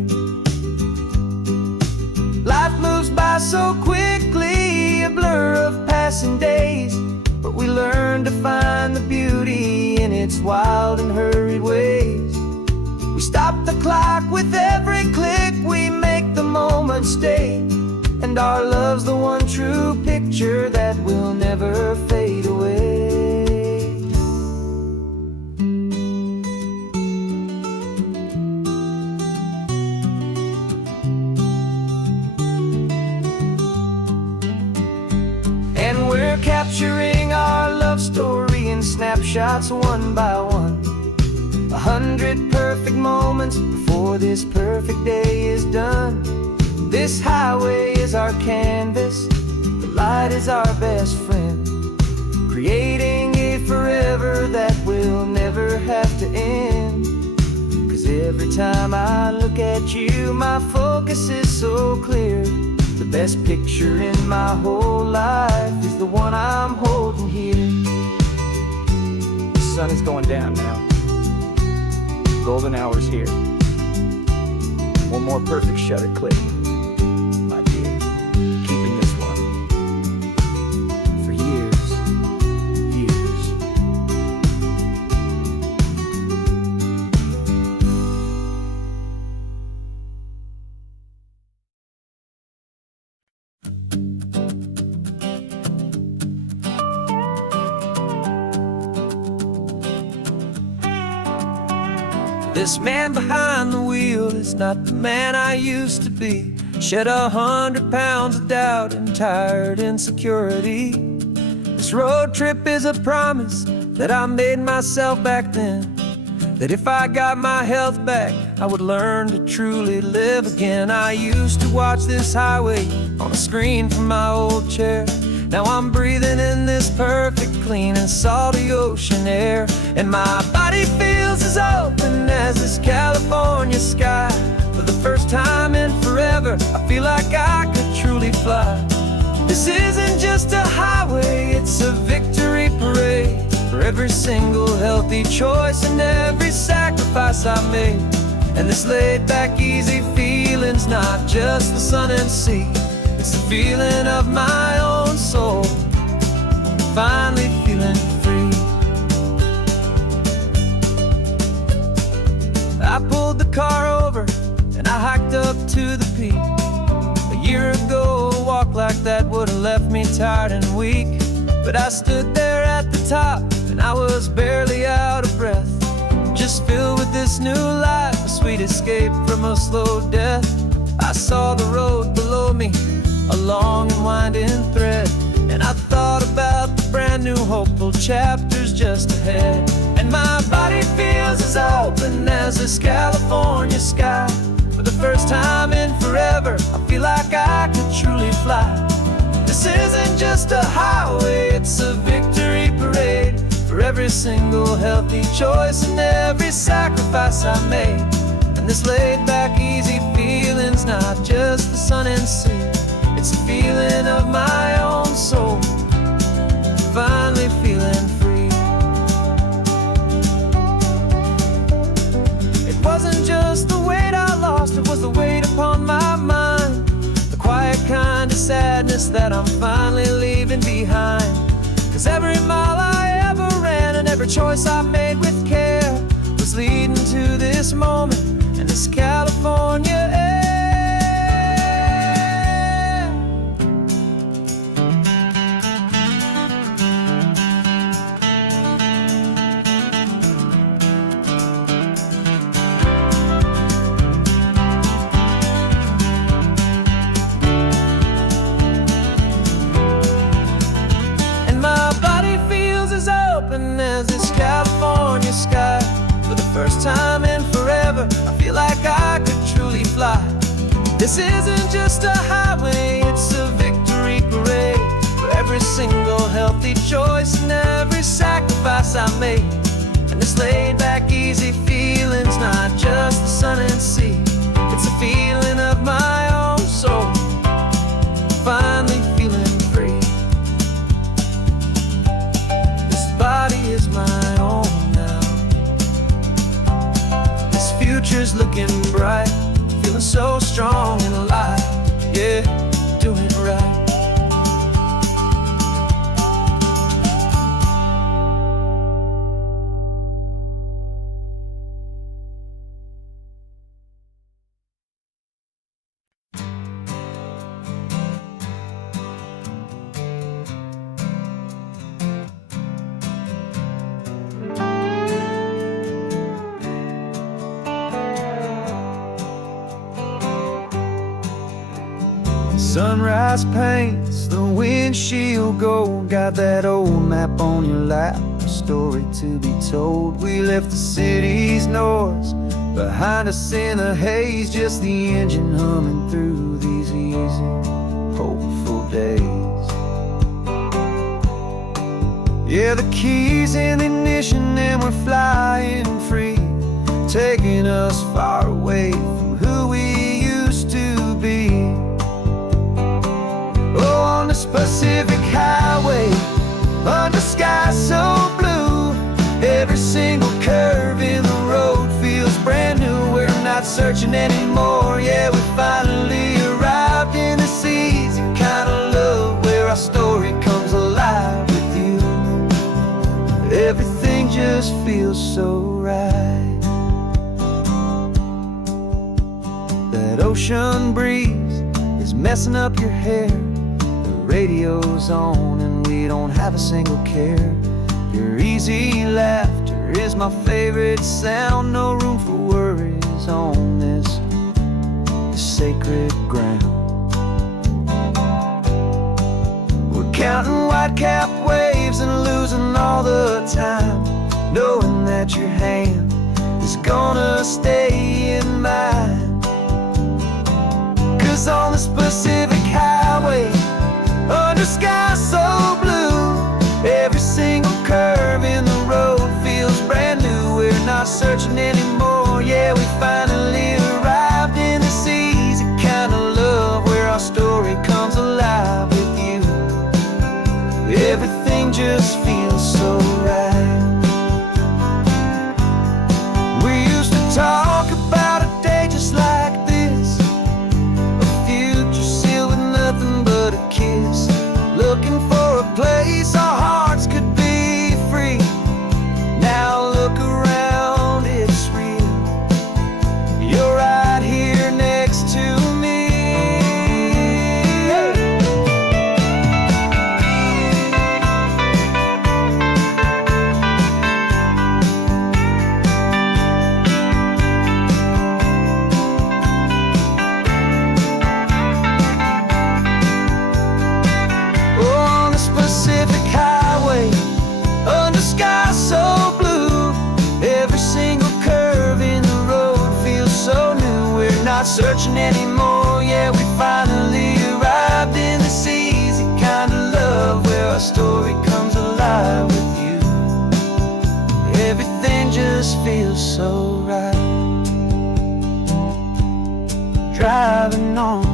Life moves by so quickly, a blur of passing days, but we learn to find the beauty in its wild and hurried ways. We stop the clock with every click, we make the moment stay, and our love's the one true picture that will never fade away. And we're capturing our love story in snapshots one by one. 100 perfect moments before this perfect day is done. This highway is our canvas, the light is our best friend, creating a forever that will never have to end. 'Cause every time I look at you, my focus is so clear. The best picture in my whole life is the one I'm holding here. The sun is going down now. Golden hour's here. One more perfect shutter click, my dear. Keeping this one for years, years. This man behind the wheel is not the man I used to be. Shed 100 pounds of doubt and tired insecurity. This road trip is a promise that I made myself back then, that if I got my health back, I would learn to truly live again. I used to watch this highway on a screen from my old chair. Now I'm breathing in this perfect, clean and salty ocean air. And my body feels as open as this California sky. For the first time in forever, I feel like I could truly fly. This isn't just a highway, it's a victory parade. For every single healthy choice and every sacrifice I made. And this laid back easy feeling's not just the sun and sea, it's the feeling of my own soul, finally feeling free. I pulled the car over and I hiked up to the peak. A year ago, a walk like that would have left me tired and weak. But I stood there at the top and I was barely out of breath, just filled with this new life, a sweet escape from a slow death. I saw the road below me, a long and winding thread, and I thought about the brand new hopeful chapters just ahead. And my body feels as open as this California sky. For the first time in forever, I feel like I could truly fly. This isn't just a highway, it's a victory parade. For every single healthy choice and every sacrifice I made. And this laid back easy feeling's not just the sun and sea, it's a feeling of my own soul, finally feeling free. It wasn't just the weight I lost, it was the weight upon my mind. The quiet kind of sadness that I'm finally leaving behind. 'Cause every mile I ever ran and every choice I made with care was leading to this moment and this California air. As this California sky. For the first time in forever, I feel like I could truly fly. This isn't just a highway, it's a victory parade. For every single healthy choice and every sacrifice I made. And this laid back easy feeling's not just the sun and sea, it's a feeling of my own soul, finally feeling free. Body is my own now. This future's looking bright, feeling so strong and alive. Yeah, doing it right. Sunrise paints the windshield gold. Got that old map on your lap, a story to be told. We left the city's noise behind us in the haze, just the engine humming through these easy, hopeful days. Yeah, the keys in the ignition and we're flying free, taking us far away from who we used to be. Oh, on this Pacific highway, under sky so blue, every single curve in the road feels brand new. We're not searching anymore, yeah, we finally arrived in this easy kind of love, where our story comes alive with you. Everything just feels so right. That ocean breeze is messing up your hair, radio's on and we don't have a single care. Your easy laughter is my favorite sound. No room for worries on this sacred ground. We're counting white-capped waves and losing all the time, knowing that your hand is gonna stay in mine. 'Cause on this Pacific highway, under sky so blue, every single curve in the road feels brand new. We're not searching anymore, yeah, we finally arrived in this easy kind of love, where our story comes alive with you. Everything just feels so right. We used to talk about a day just like this, a future sealed with nothing but a kiss, looking for a place our hearts could be free. Now look around, it's real. You're right here next to me. On this Pacific highway, under sky so blue, every single curve in the road feels so new. We're not searching anymore, yeah, we finally arrived in this easy kind of love, where our story comes alive with you. Everything just feels so right. Driving on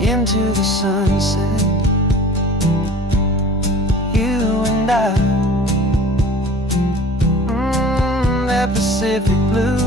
into the sunset, you and I, that Pacific blue.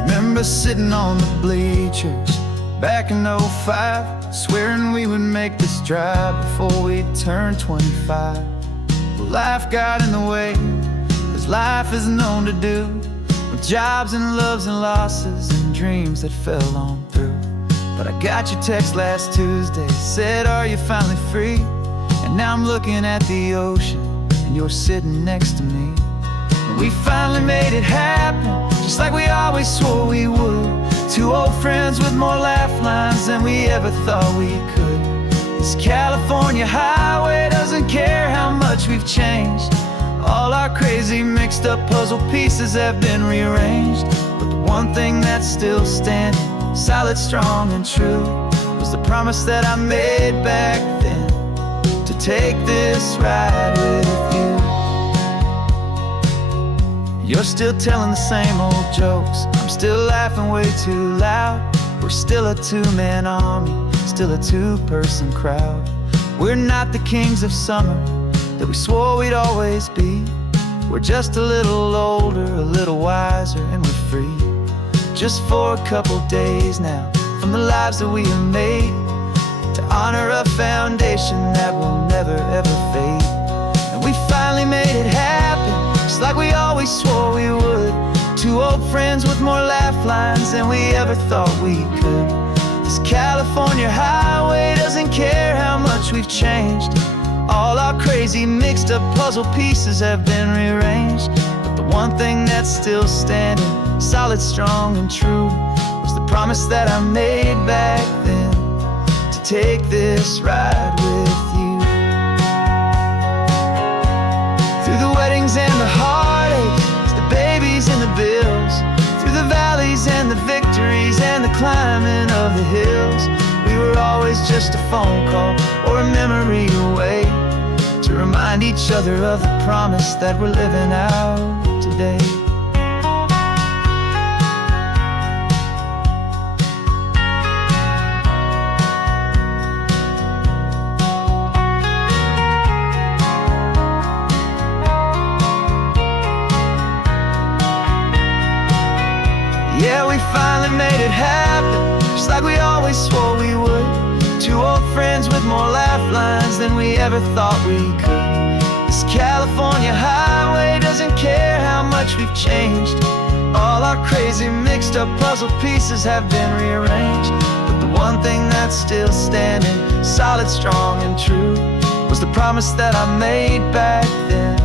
Remember sitting on the bleachers back in '05, swearing we would make this drive before we turned 25. Well, life got in the way, as life is known to do, with jobs and loves and losses and dreams that fell on through. But I got your text last Tuesday, said, are you finally free? And now I'm looking at the ocean, and you're sitting next to me. We finally made it happen, just like we always swore we would. Two old friends with more laugh lines than we ever thought we could. This California highway doesn't care how much we've changed. All our crazy mixed up puzzle pieces have been rearranged. But the one thing that's still standing, solid, strong, and true, was the promise that I made back then, to take this ride with you. You're still telling the same old jokes, I'm still laughing way too loud. We're still a two-man army, still a two-person crowd. We're not the kings of summer that we swore we'd always be. We're just a little older, a little wiser, and we're free. Just for a couple days now, from the lives that we have made, to honor a foundation that will never ever fade. And we finally made it happen, just like we always swore we would. Two old friends with more laugh lines than we ever thought we could. This California highway doesn't care how much we've changed. All our crazy mixed up puzzle pieces have been rearranged. But the one thing that's still standing, solid, strong, and true, was the promise that I made back then, to take this ride with you. Through the weddings and the heartaches, the babies and the bills, through the valleys and the victories and the climbing of the hills, we were always just a phone call or a memory away, to remind each other of the promise that we're living out today. never thought we could. This California highway doesn't care how much we've changed. All our crazy mixed up puzzle pieces have been rearranged. But the one thing that's still standing, solid, strong and true, was the promise that I made back then,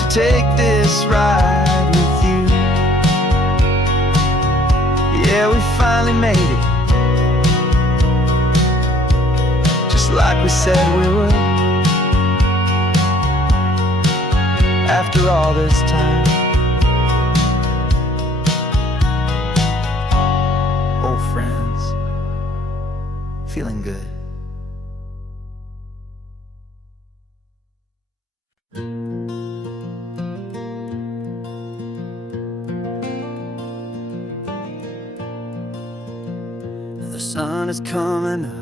to take this ride with you. Yeah, we finally made it, just like we said we would. After all this time, old friends, feeling good. The sun is coming up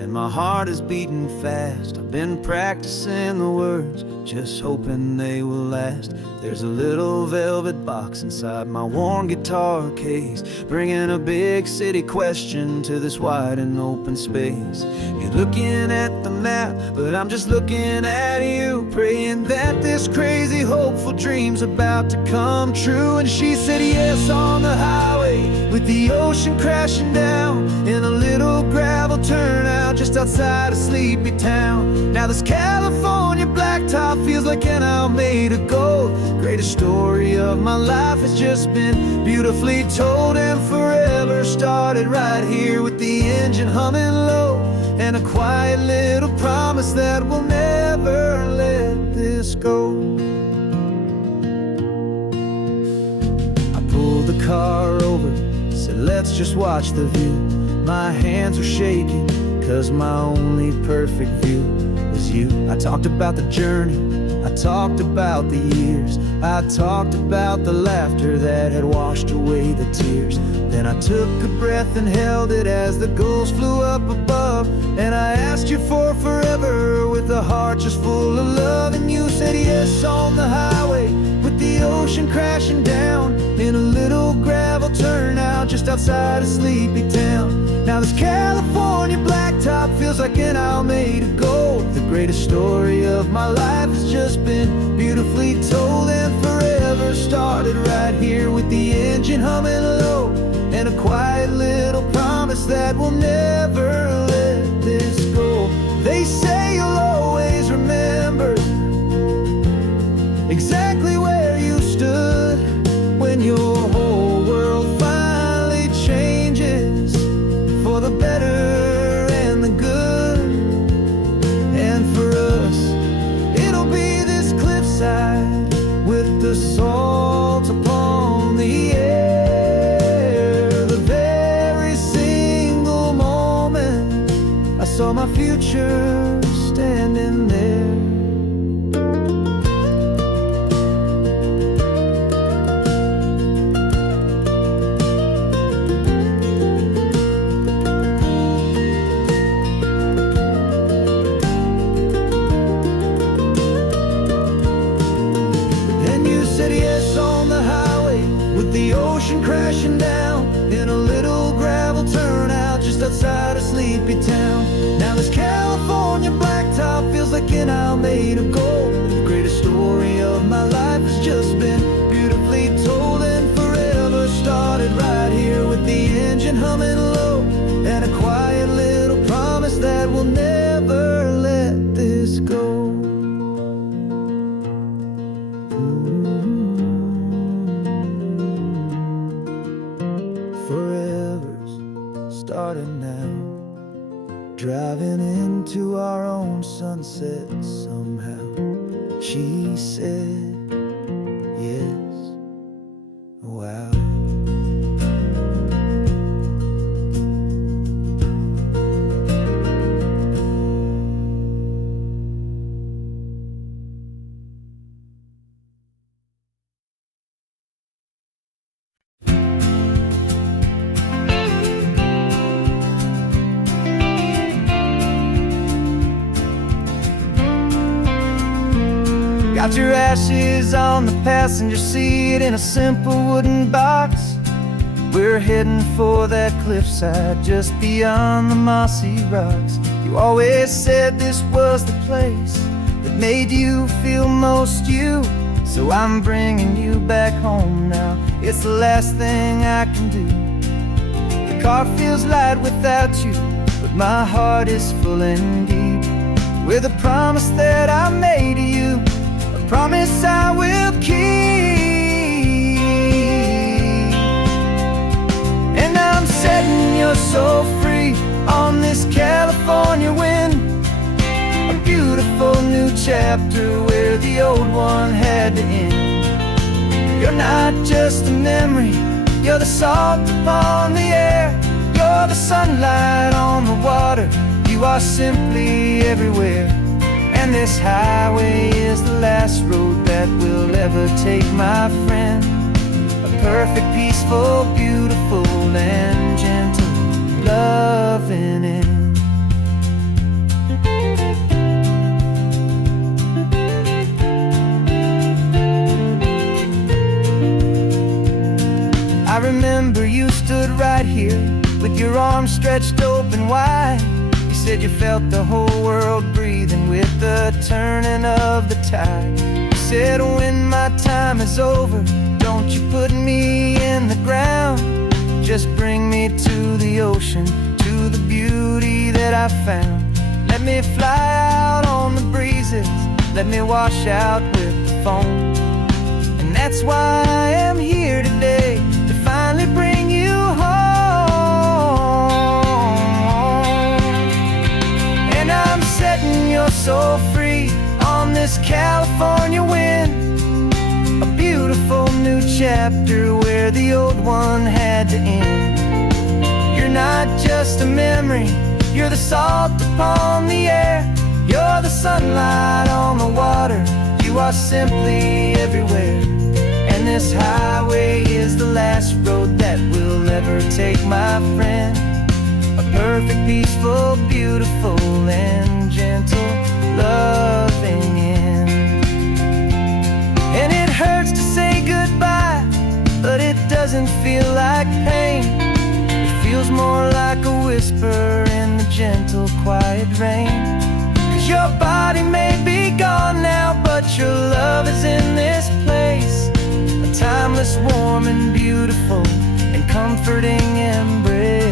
and my heart is beating fast. I've been practicing the words, just hoping they will last. There's a little velvet box inside my worn guitar case, bringing a big city question to this wide and open space. You're looking at the map, but I'm just looking at you, praying that this crazy hopeful dream's about to come true. And she said yes on the highway, with the ocean crashing down, in a little gravel turnout just outside of Sleepy Town. Now this California blacktop feels like an hour made of gold. Greatest story of my life has just been beautifully told, and forever started right here with the engine humming low, and a quiet little promise that we'll never let this go. I pulled the car over, said let's just watch the view. My hands were shaking, cause my only perfect view was you. I talked about the journey, I talked about the years, I talked about the laughter that had washed away the tears. Then I took a breath and held it as the gulls flew up above, and I asked you for forever with a heart just full of love. And you said yes on the highway, with the ocean crashing down, in a little gravel turnout just outside of Sleepy Town. Now this California blacktop feels like an hour made of gold. The greatest story of my life has just been beautifully told, and forever started right here with the engine humming low, and a quiet little promise that we'll never let this go. They say you'll always remember exactly where you stood when your whole world finally changes for the better and the good. And for us, it'll be this cliffside with the salt upon the air. The very single moment I saw my future standing there. Crashing down in a little gravel turnout just outside of Sleepy Town. Now this California blacktop feels like an hour made of gold. The greatest story of my life has just been beautifully told, and forever started right here with the engine humming low, and a quiet little promise that we'll never let this go. Starting now, driving into our own sunset somehow. She said yes, wow. Got your ashes on the passenger seat in a simple wooden box. We're heading for that cliffside just beyond the mossy rocks. You always said this was the place that made you feel most you. So I'm bringing you back home now. It's the last thing I can do. The car feels light without you, but my heart is full and deep with a promise that I made to you, a promise I will keep. And I'm setting your soul free on this California wind, a beautiful new chapter where the old one had to end. You're not just a memory, you're the salt upon the air, you're the sunlight on the water, you are simply everywhere. And this highway is the last road that we'll ever take, my friend. A perfect, peaceful, beautiful, and gentle loving end. I remember you stood right here with your arms stretched open wide. You said you felt the whole world breathing with the turning of the tide. You said when my time is over, don't you put me in the ground, just bring me to the ocean, to the beauty that I found. Let me fly out on the breezes, let me wash out with the foam. And that's why I am here today, to finally bring you home. And I'm setting your soul free on this California wind, a beautiful new chapter where the old one had to end. You're not just a memory, you're the salt upon the air, you're the sunlight on the water, you are simply everywhere. And this highway is the last road that we'll ever take, my friend. A perfect, peaceful, beautiful, and gentle loving end. And it hurts to say goodbye, but it doesn't feel like pain. It feels more like a whisper in the gentle, quiet rain. 'Cause your body may be gone now, but your love is in this place, a timeless, warm, and beautiful, and comforting embrace.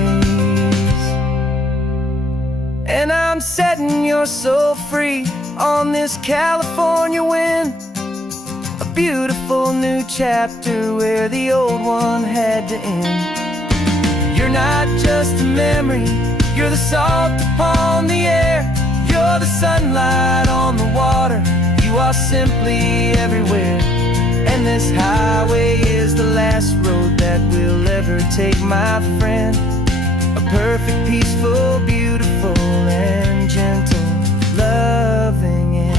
And I'm setting your soul free on this California wind, a beautiful new chapter where the old one had to end. You're not just a memory, you're the salt upon the air, you're the sunlight on the water, you are simply everywhere. And this highway is the last road that we'll ever take, my friend. A perfect, peaceful, beautiful, and gentle loving end.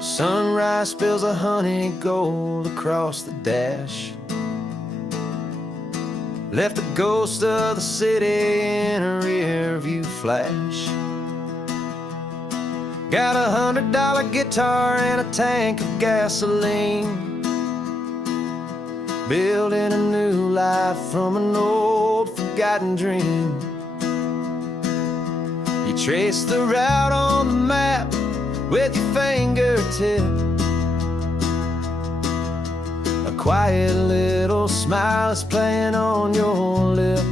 Sunrise spills a honey gold across the dash, left the ghost of the city in a rear view flash. Got a $100 guitar and a tank of gasoline, building a new life from an old forgotten dream. You trace the route on the map with your fingertip, a quiet little smile is playing on your lip.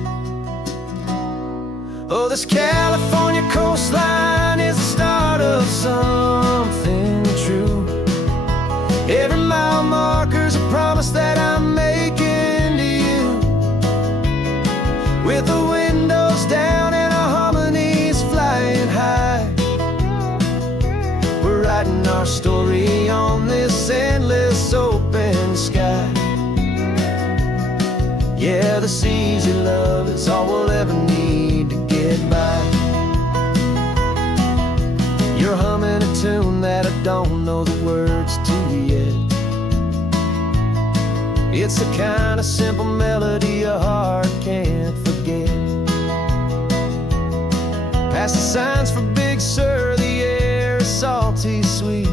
Oh, this California coastline is the start of something true. Every mile marker's a promise that I'm making to you, with the windows down and our harmonies flying high. We're writing our story on this endless open sky. Yeah, this easy love is all we'll ever need to get by. don't know the words to yet. It's the kind of simple melody a heart can't forget. Past the signs for Big Sur, the air is salty sweet.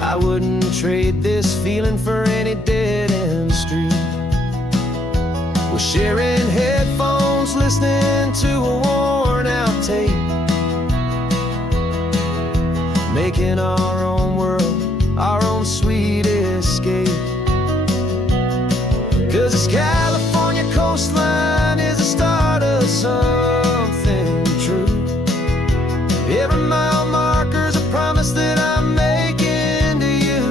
I wouldn't trade this feeling for any dead-end street. We're sharing headphones, listening to a worn-out tape, making our own world, our own sweet escape. 'Cause this California coastline is the start of something true. Every mile marker's a promise that I'm making to you.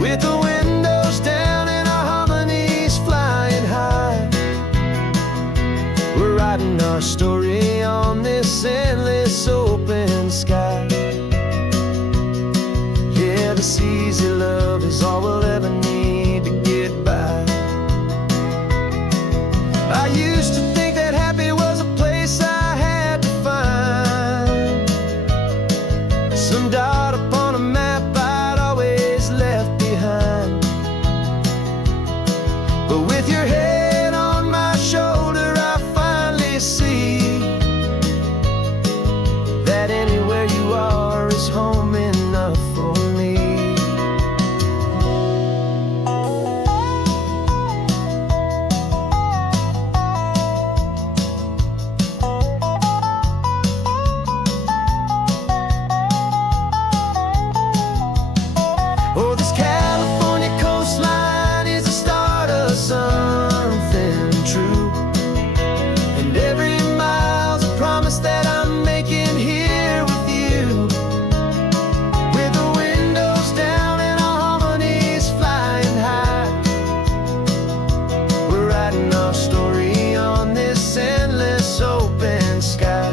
With the windows down and our harmonies flying high, we're writing our story on this endless open sky. Yeah, this easy love is all we'll ever need to get by. I used to think that happy was a place I had to find, some dot upon a map I'd always left behind. But with your head on my shoulder, I finally see that anywhere you are is home enough for me. Oh, this California coastline is the start of something true. And every mile's a promise that I'm making here with you. With the windows down and our harmonies flying high, we're writing our story on this endless open sky.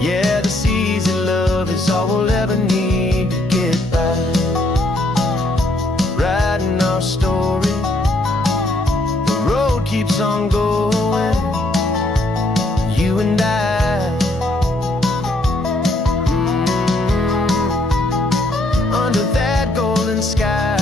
Yeah, this easy love is all we'll ever need to get by. Writing our story, the road keeps on going, you and I. Under that golden sky.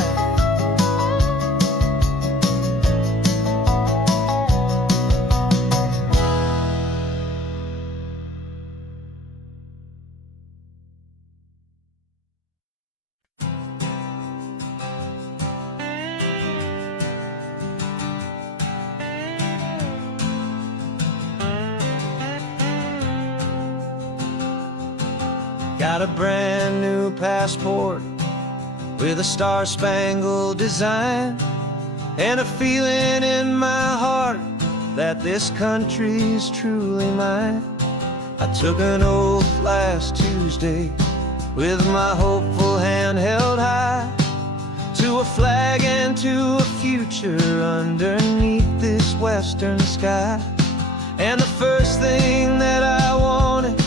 Got a brand new passport with a star-spangled design, and a feeling in my heart that this country's truly mine. I took an oath last Tuesday with my hopeful hand held high, to a flag and to a future underneath this western sky. And the first thing that I wanted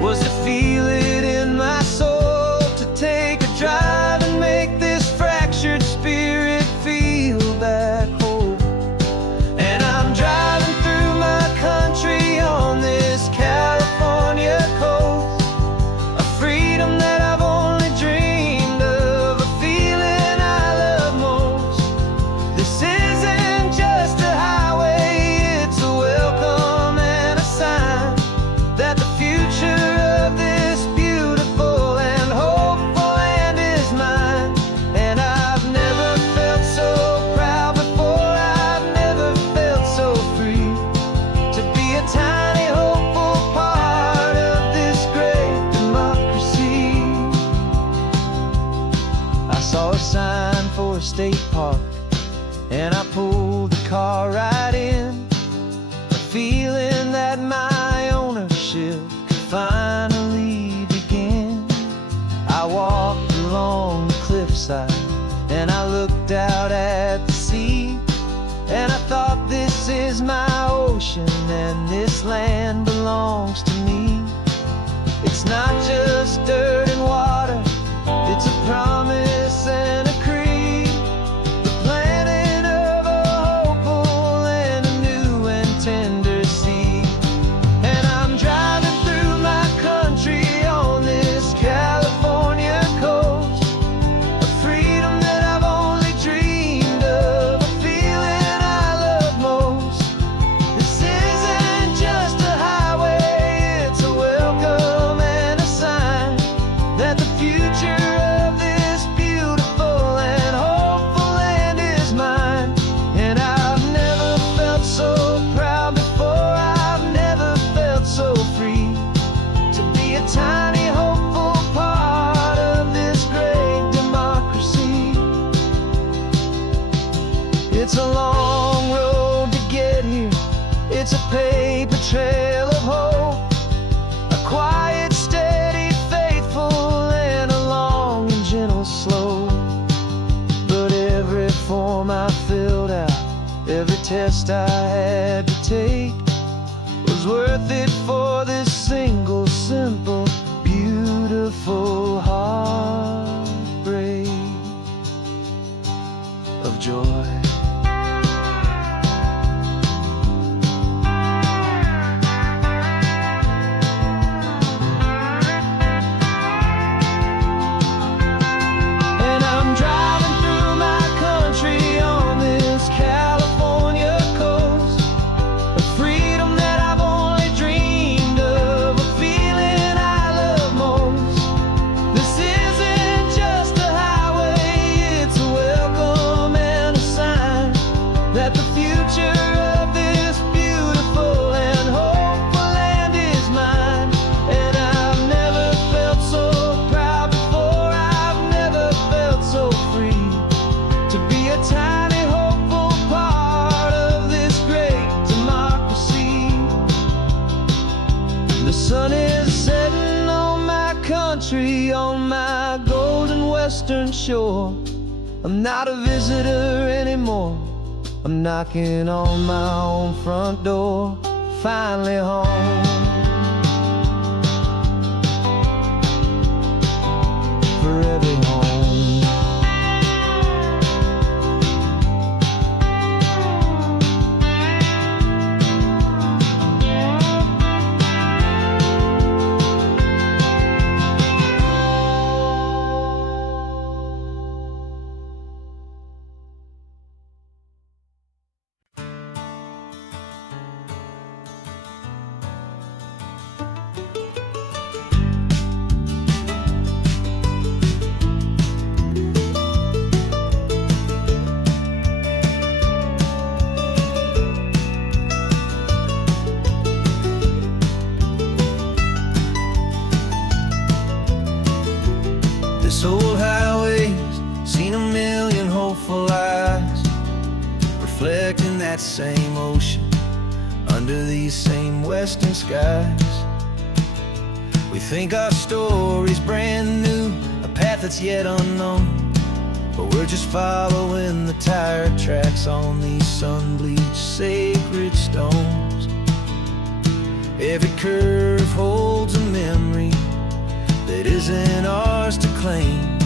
was to feel it in my soul, to take a drive and make this fractured spirit feel back home. And I'm driving through my country on this California coast, a freedom that I've only dreamed of, a feeling I love most. This isn't just a highway, it's a welcome and a sign that the future of this beautiful and hopeful land is mine. And I've never felt so proud before, I've never felt so free, to be a tiny hopeful part of this great democracy. I saw a sign for a state park, and I pulled the car right in, a feeling that my ownership could finally begin. I walked along the cliffside and I looked out at the sea, and I thought, this is my ocean and this land belongs to me. It's not just dirt and water, it's a promise and a creed, the planting of a hopeful and a new and tender seed. And I'm driving test I had to take was worth it for this single, simple, beautiful heartbreak of joy. On my golden western shore, I'm not a visitor anymore. I'm knocking on my own front door, finally home. Forever home. This old highway's seen a million hopeful eyes, reflecting that same ocean under these same western skies. We think our story's brand new, a path that's yet unknown, but we're just following the tire tracks on these sun-bleached sacred stones. Every curve holds a memory that isn't ours to claim,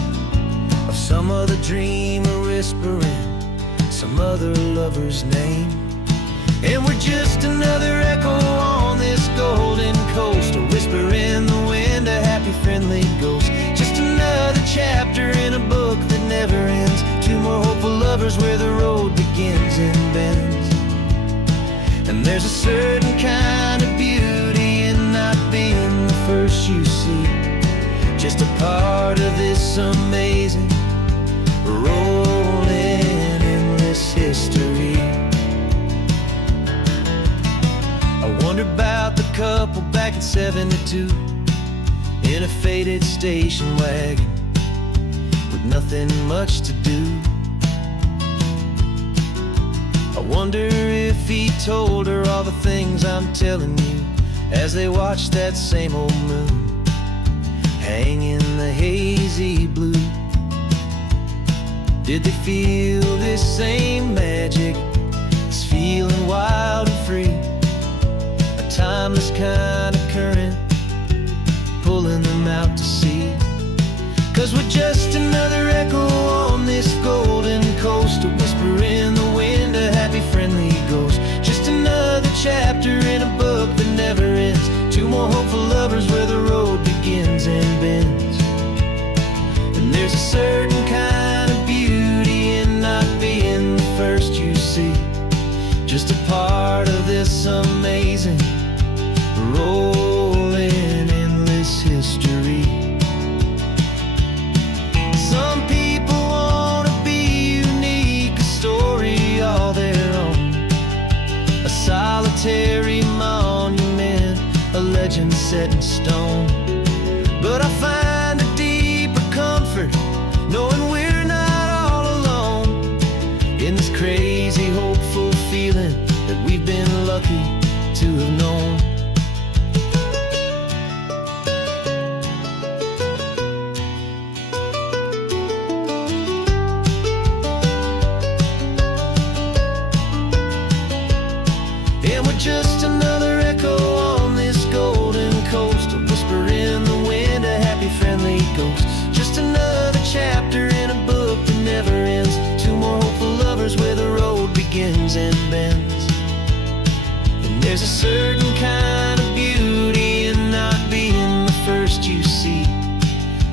of some other dreamer whispering some other lover's name. And we're just another echo on this golden coast, a whisper in the wind, a happy friendly ghost. Just another chapter in a book that never ends, two more hopeful lovers where the road begins and bends. And there's a certain kind of beauty in not being the first you see, just a part of this amazing, rolling, endless history. I wonder about the couple back in '72 in a faded station wagon with nothing much to do. I wonder if he told her all the things I'm telling you as they watched that same old moon hang in the hazy blue. Did they feel this same magic, this feeling wild and free, a timeless kind of current pulling them out to sea? 'Cause we're just another echo on this golden coast, a whisper in the wind, a happy friendly ghost. Just another chapter in a book that never ends, two more hopeful lovers where the road begins and bends. And there's a certain kind of beauty in not being the first you see, just a part of this amazing, rolling, endless history. Some people want to be unique, a story all their own, a solitary monument, a legend set in stone. But I find a deeper comfort knowing we're not all alone in this crazy, hopeful feeling that we've been lucky to have known.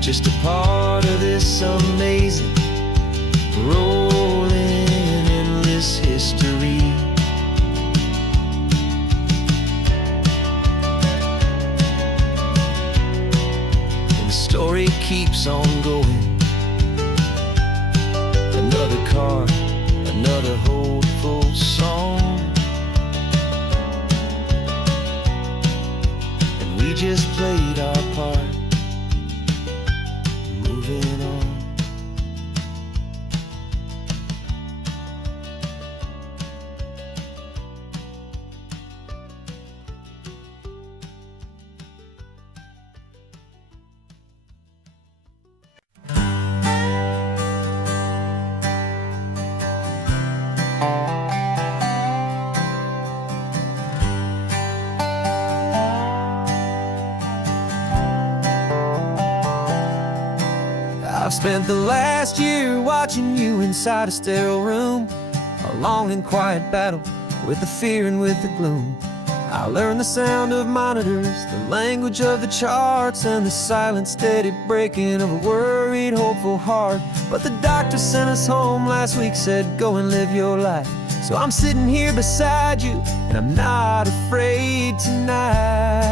just a part of this amazing, rolling endless history. And the story keeps on going. Another car, another hopeful song, and we just played our part, moving on. I've spent the last year watching you inside a sterile room, a long and quiet battle with the fear and with the gloom. I learned the sound of monitors, the language of the charts, and the silent, steady breaking of a worried, hopeful heart. But the doctor sent us home last week, said, go and live your life. So I'm sitting here beside you, and I'm not afraid tonight.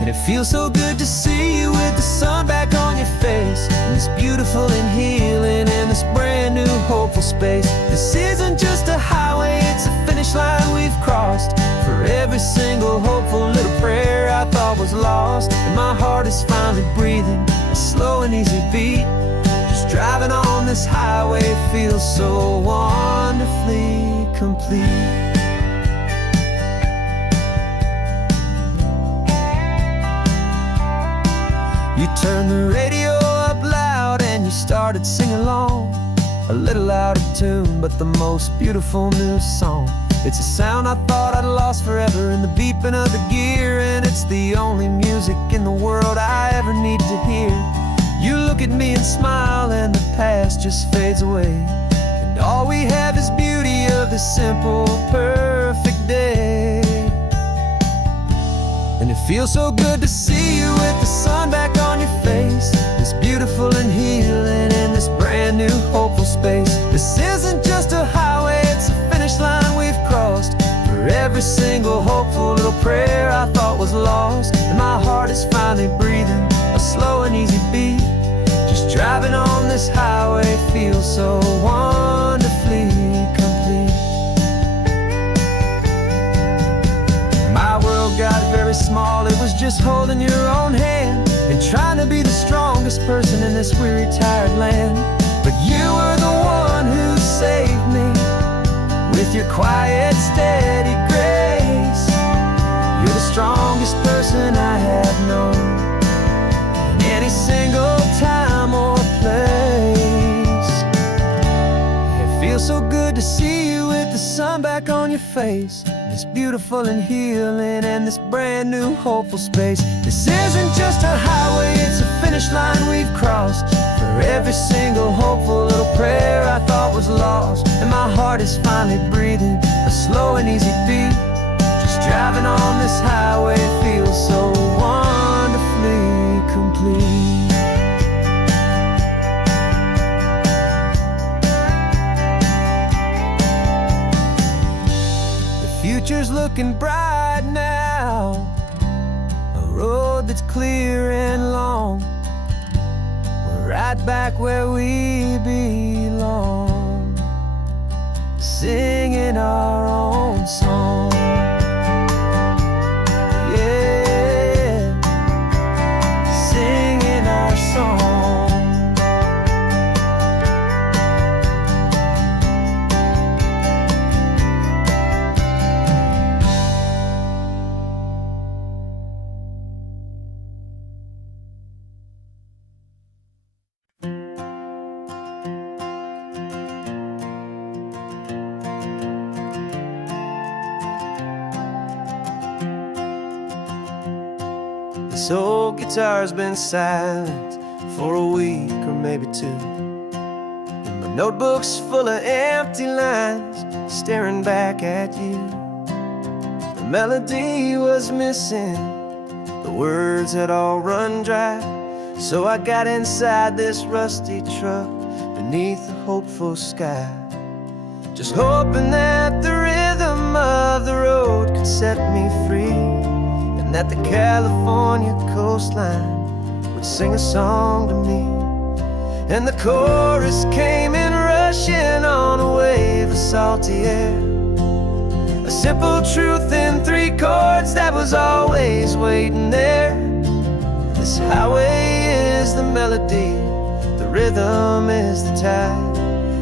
And it feels so good to see you with the sun back on your face, and this beautiful and healing in this brand new hopeful space. This isn't just a highway, it's a finish line we've crossed. For every single hopeful little prayer I thought was lost, and my heart is finally breathing a slow and easy beat. Just driving on this highway feels so wonderfully complete. You turned the radio up loud and you started singing along, a little out of tune, but the most beautiful new song. It's a sound I thought I'd lost forever in the beeping of the gear, and it's the only music in the world I ever need to hear. You look at me and smile, and the past just fades away, and all we have is beauty of this simple, perfect day. And it feels so good to see you with the sun back on your face, this beautiful and healing in this brand new hopeful space. This isn't just a highway, it's a finish line we've crossed. For every single hopeful little prayer I thought was lost, and my heart is finally breathing a slow and easy beat. Just driving on this highway feels so wonderfully complete. My world got very small, it was just holding your own hand and trying to be the strongest person in this weary, tired land. But you were the one who saved me with your quiet, steady grace. You're the strongest person I have known in any single time or place. It feels so good to see you with the sun back on your face, this beautiful and healing and this brand new hopeful space. This isn't just a highway, it's a finish line we've crossed. For every single hopeful little prayer I thought was lost, and my heart is finally breathing a slow and easy beat. Just driving on this highway feels so wonderfully complete. Future's looking bright now, a road that's clear and long. We're right back where we belong, singing our own song. Yeah, singing our song. This old guitar's been silent for a week or maybe two, and my notebook's full of empty lines staring back at you. The melody was missing, The words had all run dry, so I got inside this rusty truck beneath the hopeful sky, just hoping that the rhythm of the road could set me free, and that the California coastline would sing a song to me. And the chorus came in rushing on a wave of salty air, a simple truth in 3 chords that was always waiting there. This highway is the melody, the rhythm is the tide,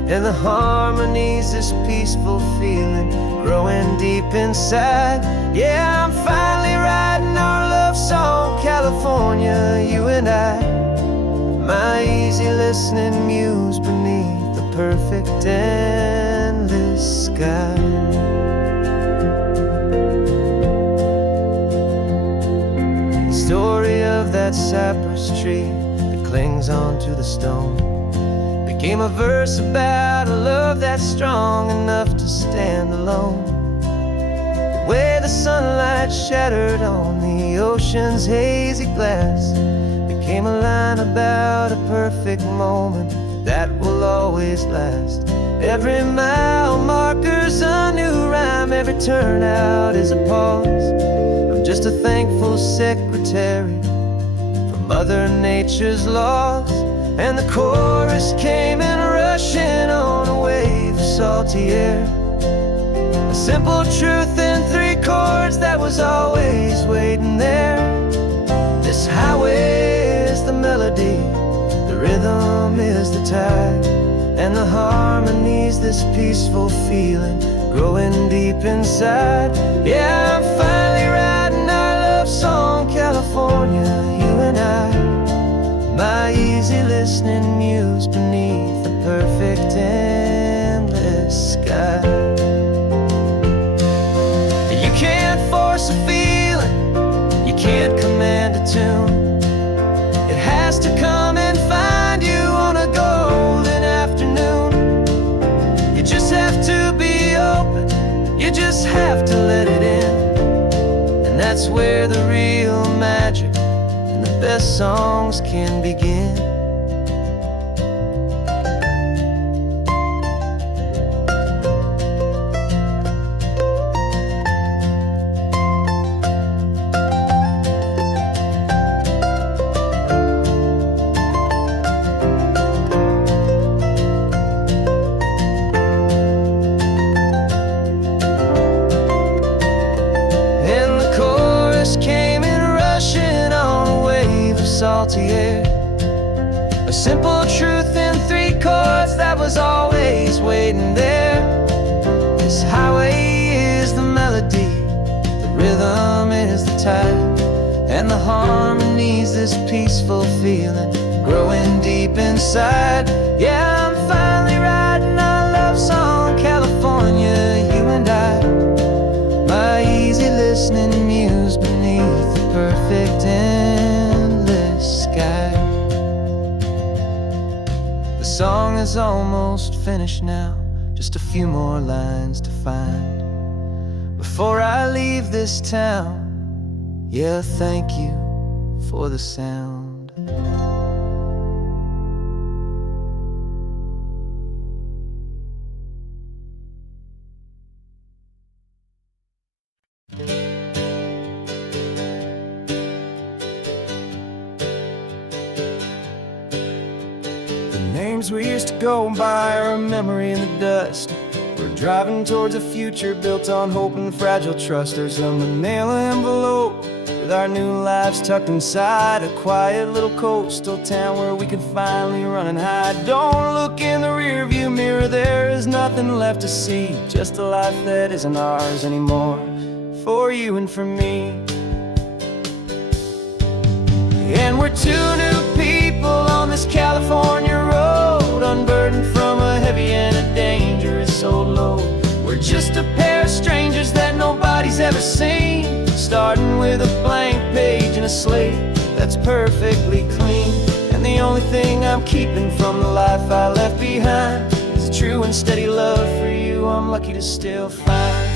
and the harmony's this peaceful feeling growing deep inside. Yeah, I'm finally writing our love song, California, you and I. My easy listening muse beneath the perfect endless sky. The story of that cypress tree that clings onto the stone became a verse about a love that's strong enough to stand alone. The way the sunlight shattered on the ocean's hazy glass became a line about a perfect moment that will always last. Every mile marker's a new rhyme, every turnout is a pause. I'm just a thankful secretary for Mother Nature's laws. And the chorus came in rushing on a wave of salty air, a simple truth in 3 chords that was always waiting there. This highway is the melody, the rhythm is the tide, and the harmony's this peaceful feeling growing deep inside. Yeah, I'm finally writing our love song, California, you and I. My easy listening muse beneath the perfect endless sky. You can't force a feeling, you can't command a tune. It has to come and find you on a golden afternoon. You just have to be open, you just have to let it in. And that's where the real magic and the best songs can begin. Salty air, a simple truth in 3 chords that was always waiting there. This highway is the melody, the rhythm is the tide, and the harmony's this peaceful feeling growing deep inside. Yeah, I'm finally writing our love song, California, you and I. My easy listening muse beneath the perfect endless sky. The song is almost finished now, just a few more lines to find before I leave this town. Yeah, thank you for the sound. Names we used to go by are a memory in the dust. We're driving towards a future built on hope and fragile trust. There's a manila envelope with our new lives tucked inside, a quiet little coastal town where we can finally run and hide. Don't look in the rearview mirror, there is nothing left to see, just a life that isn't ours anymore, for you and for me. And we're 2 new people on this California road, unburdened from a heavy and a dangerous old load. We're just a pair of strangers that nobody's ever seen, starting with a blank page and a slate that's perfectly clean. And the only thing I'm keeping from the life I left behind is a true and steady love for you I'm lucky to still find.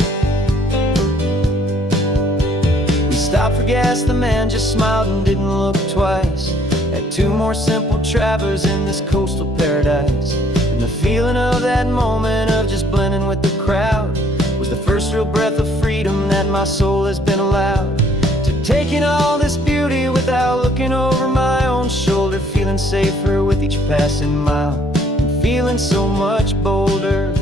stopped for gas, the man just smiled and didn't look twice. Had two more simple travelers in this coastal paradise. And the feeling of that moment of just blending with the crowd was the first real breath of freedom that my soul has been allowed to take in all this beauty without looking over my own shoulder, feeling safer with each passing mile, and feeling so much bolder.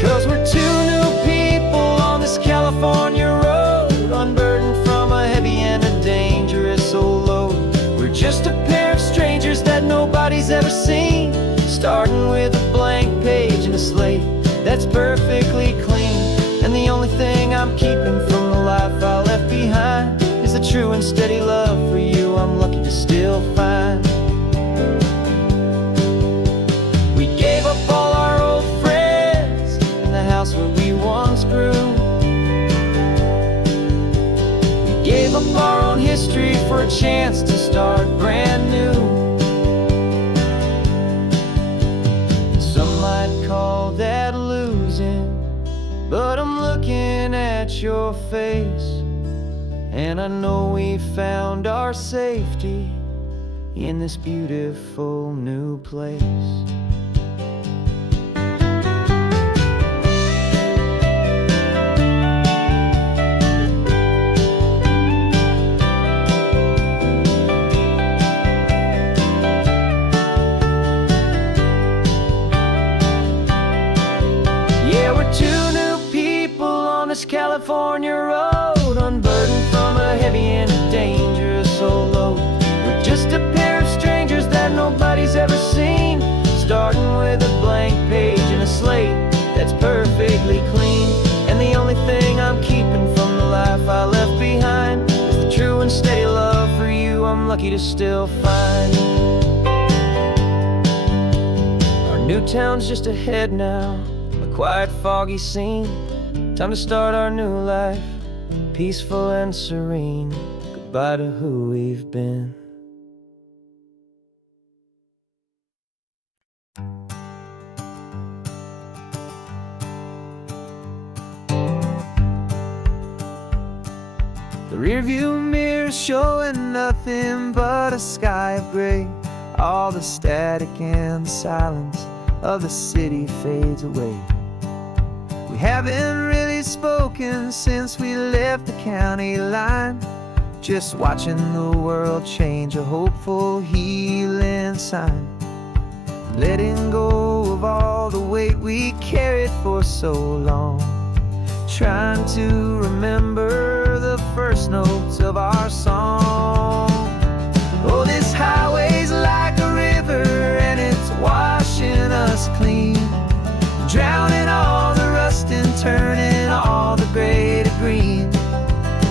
'Cause we're two new people on this California road, unburdened from a heavy and a dangerous old load. We're just a pair of strangers that nobody's ever seen, starting with a blank page and a slate that's perfectly clean. And the only thing I'm keeping from the life I left behind is the true and steady love for you I'm lucky to still find. We gave up all our old friends in the house where we once grew. We gave up our own history for a chance to start brand new. Some might call that losing, but I'm looking at your face, and I know we found our safety in this beautiful new place. This California road, unburdened from a heavy and a dangerous old load. We're just a pair of strangers that nobody's ever seen, starting with a blank page and a slate that's perfectly clean. And the only thing I'm keeping from the life I left behind is the true and steady love for you I'm lucky to still find. Our new town's just ahead now, a quiet, foggy scene. Time to start our new life, peaceful and serene. Goodbye to who we've been. The rearview mirror's showing nothing but a sky of gray. All the static and silence of the city fades away. We haven't really spoken since we left the county line, just watching the world change, a hopeful healing sign. Letting go of all the weight we carried for so long, trying to remember the first notes of our song. Oh, this highway's like a river and it's washing us clean, drowning all the rust and turning all the gray to green.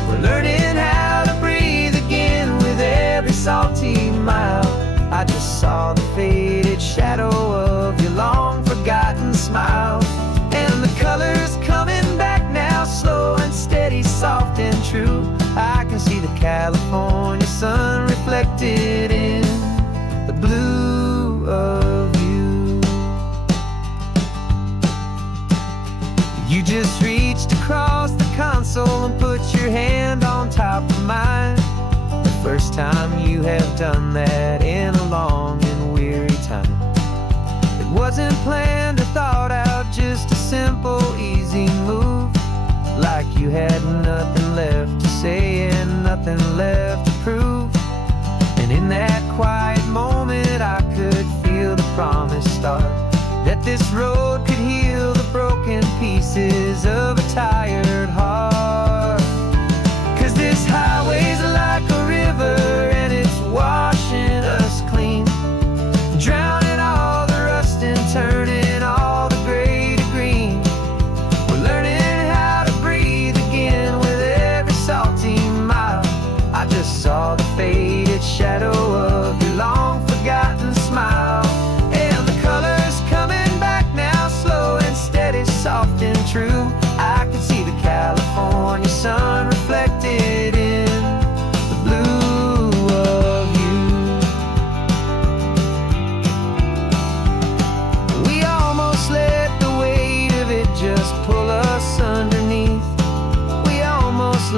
We're learning how to breathe again with every salty mile. I just saw the faded shadow of your long forgotten smile, and the colors coming back now, slow and steady, soft and true. I can see the California sun reflected in the blue of you. You just reached across the console and put your hand on top of mine. The first time you have done that in a long and weary time. It wasn't planned or thought out, just a simple, easy move. Like you had nothing left to say and nothing left to prove. And in that quiet moment I could feel the promise start, that this road could heal the broken pieces of a tired heart. 'Cause this highway's like a river and it's washing us clean, drowning all the rust and turning all the gray to green. We're learning how to breathe again with every salty mile. I just saw the faded shadow of your long forgotten smile, and the colors coming back now, slow and steady, soft and true. I can see the California sun reflected in the blue of you. We almost let the weight of it just pull us underneath. We almost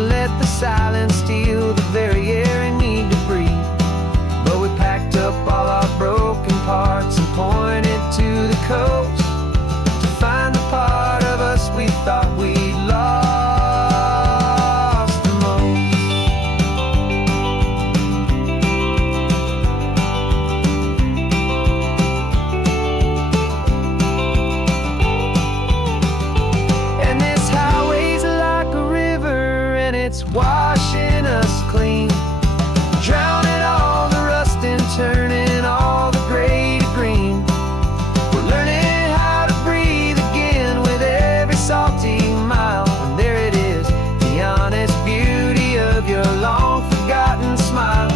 steal the very air I need to breathe. But we packed up all our broken parts and pointed to the coast to find the part of us we thought we'd lost the most. And this highway's like a river, and it's washing us clean, drowning all the rust and turning all the gray to green. We're learning how to breathe again with every salty mile. And there it is, the honest beauty of your long forgotten smile.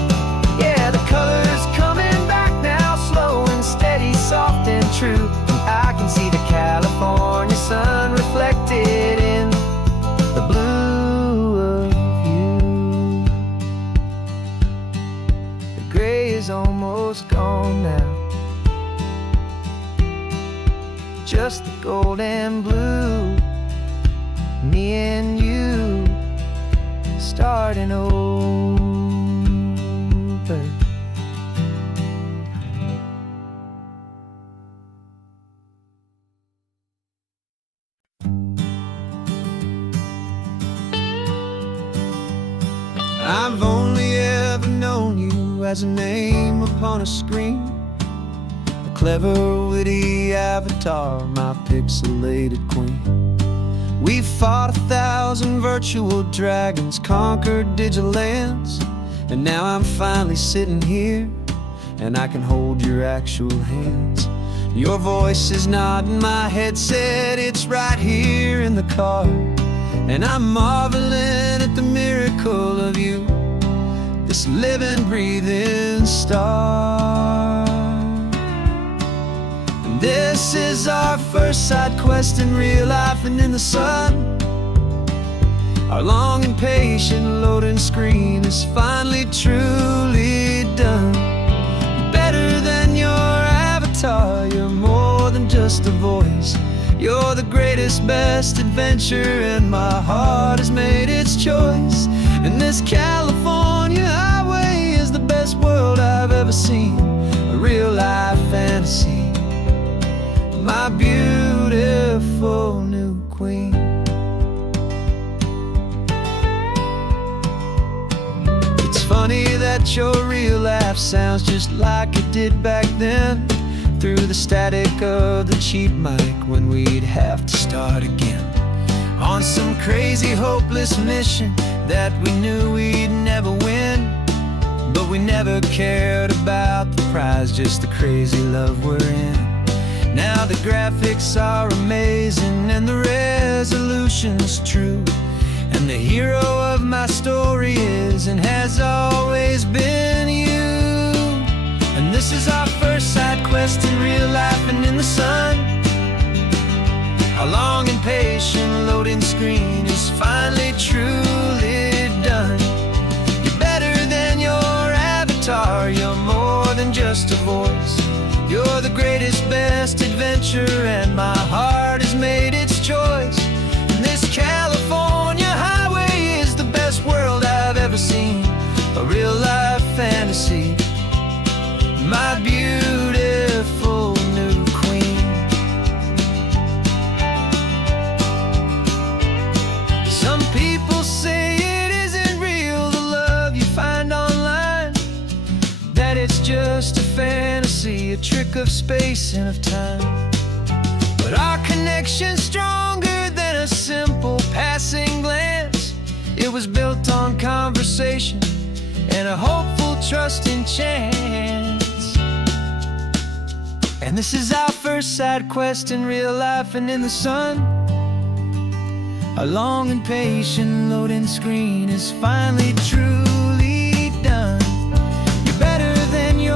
Yeah, the color's coming back now, slow and steady, soft and true. And I can see the California sun reflected in the blue of you. The gray is almost gone now, just the gold and blue. Me and you starting over. I've only ever known you as a name upon a screen, a clever, witty avatar, my pixelated queen. We fought 1,000 virtual dragons, conquered digital lands, and now I'm finally sitting here, and I can hold your actual hands. Your voice is not in my headset, it's right here in the car, and I'm marveling at the miracle of you, this living, breathing star. And this is our first side quest in real life and in the sun. Our long and patient loading screen is finally truly done. Better than your avatar, you're more than just a voice. You're the greatest, best adventure, and my heart has made its choice. And this California highway is the best world I've ever seen, a real life fantasy, my beautiful new queen. It's funny that your real life sounds just like it did back then, through the static of the cheap mic when we'd have to start again, on some crazy hopeless mission that we knew we'd never win. But we never cared about the prize, just the crazy love we're in. Now the graphics are amazing and the resolution's true, and the hero of my story is and has always been you. And this is our first side quest in real life and in the sun. Our long and patient loading screen is finally truly done. You're better than your avatar, you're more than just a voice. You're the greatest, best adventure, and my heart has made its choice. And this California highway is the best world I've ever seen, a real life fantasy, my beautiful new queen. Some people say it isn't real, the love you find online, that it's just a fantasy, a trick of space and of time. But our connection's stronger than a simple passing glance. It was built on conversation and a hopeful, trusting chance. And this is our first side quest in real life and in the sun. Our long and patient loading screen is finally truly done. You're better than your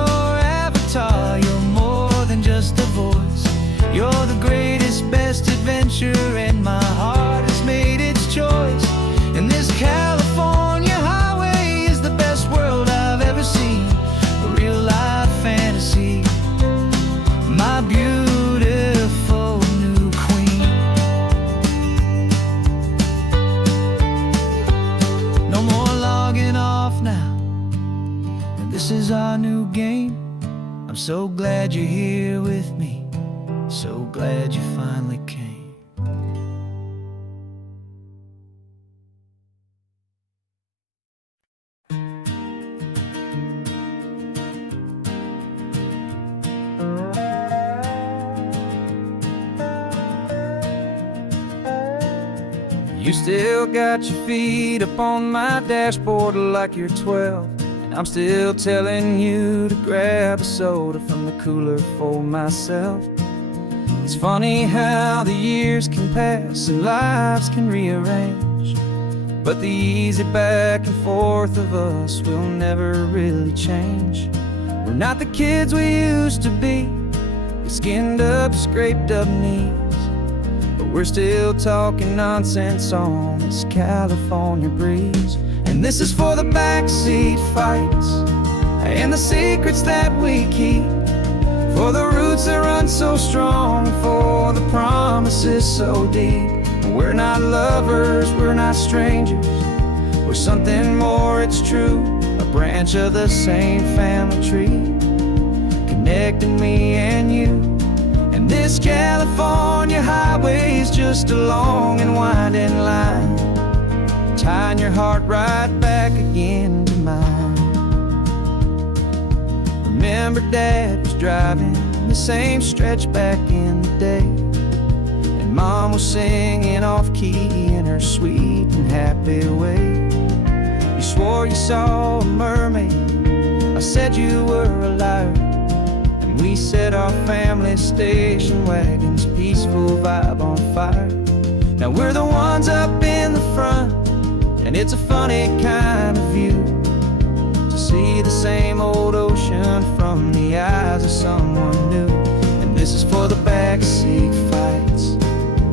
avatar, you're more than just a voice. You're the greatest, best adventure, and my heart has made its choice. And this California highway is the best world I've ever seen, a real life fantasy, my beautiful new queen. No more logging This is our new game. I'm so glad you're here with me. So glad you finally came. You still got your feet up on my dashboard like you're 12, and I'm still telling you to grab a soda from the cooler for myself. It's funny how the years can pass and lives can rearrange, but the easy back and forth of us will never really change. We're not the kids we used to be, with skinned up, scraped up knees, but we're still talking nonsense on this California breeze. And this is for the backseat fights and the secrets that we keep, for the roots that run so strong, for the promises so deep. We're not lovers, we're not strangers, we're something more, it's true. A branch of the same family tree, connecting me and you. And this California highway is just a long and winding line, tying your heart right back again to mine. Remember Dad was driving the same stretch back in the day, and Mom was singing off-key in her sweet and happy way. You swore you saw a mermaid, I said you were a liar, and we set our family station wagon's peaceful vibe on fire. Now we're the ones up in the front, and it's a funny kind of view to see the same old ocean from the eyes of someone new. And this is for the backseat fights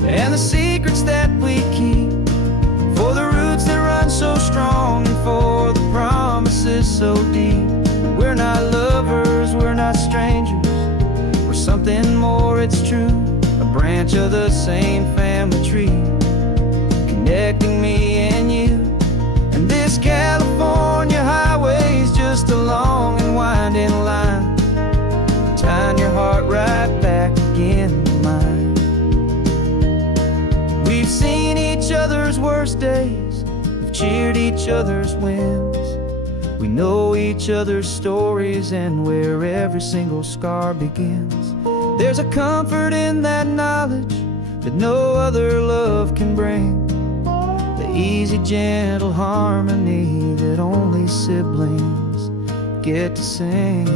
and the secrets that we keep, for the roots that run so strong and for the promises so deep. We're not lovers, we're not strangers, we're something more, it's true. A branch of the same family tree, connecting me and you. And this California highway is just a long and winding line, tying your heart right back again to mine. We've seen each other's worst days, we've cheered each other's wins, we know each other's stories and where every single scar begins. There's a comfort in that knowledge that no other love can bring, the easy, gentle harmony that only siblings get to sing.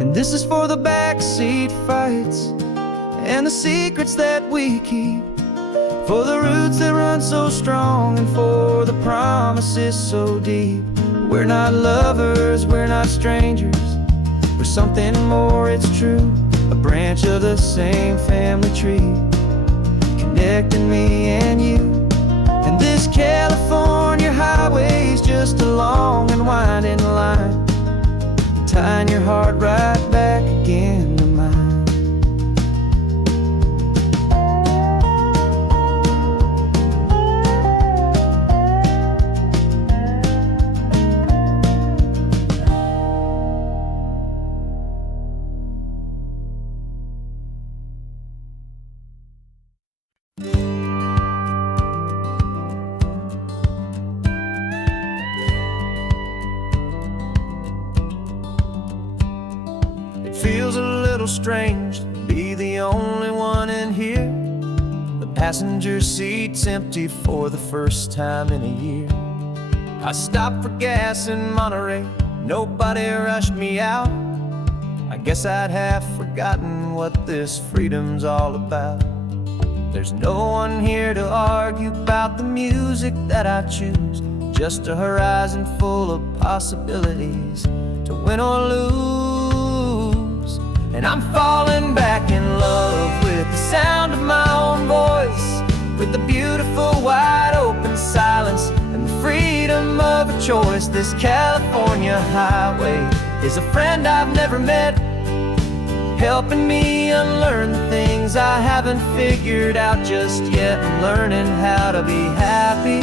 And this is for the backseat fights and the secrets that we keep, for the roots that run so strong and for the promises so deep. We're not lovers, we're not strangers, we're something more, it's true. A branch of the same family tree, connecting me and you. And this California highway is just a long and winding line, tying your heart right back again to mine. Feels a little strange to be the only one in here. The passenger seat's empty for the first time in a year. I stopped for gas in Monterey, nobody rushed me out. I guess I'd have forgotten what this freedom's all about. There's no one here to argue about the music that I choose, just a horizon full of possibilities to win or lose. And I'm falling back in love with the sound of my own voice, with the beautiful wide open silence and the freedom of a choice. This California highway is a friend I've never met, helping me unlearn the things I haven't figured out just yet. I'm learning how to be happy,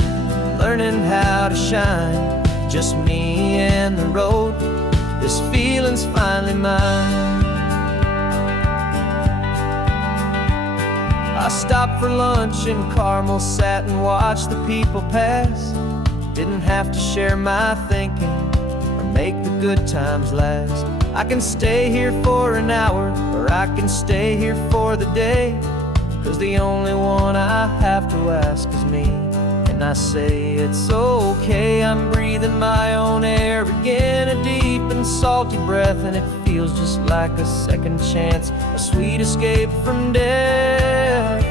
learning how to shine, just me and the road. This feeling's finally mine. I stopped for lunch in Carmel, sat and watched the people pass. Didn't have to share my thinking or make the good times last. I can stay here for an hour, or I can stay here for the day, 'cause the only one I have to ask is me. And I say it's okay, I'm breathing my own air again, a deep and salty breath, and it feels just like a second chance, a sweet escape from death.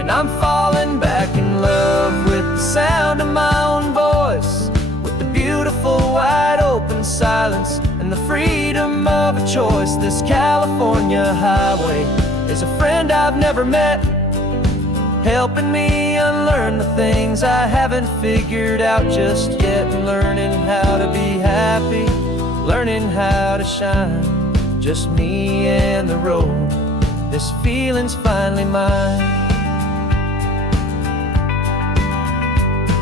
And I'm falling back in love with the sound of my own voice, with the beautiful wide open silence and the freedom of a choice. This California highway is a friend I've never met, helping me unlearn the things I haven't figured out just yet, and learning how to be happy, learning how to shine, just me and the road. This feeling's finally mine.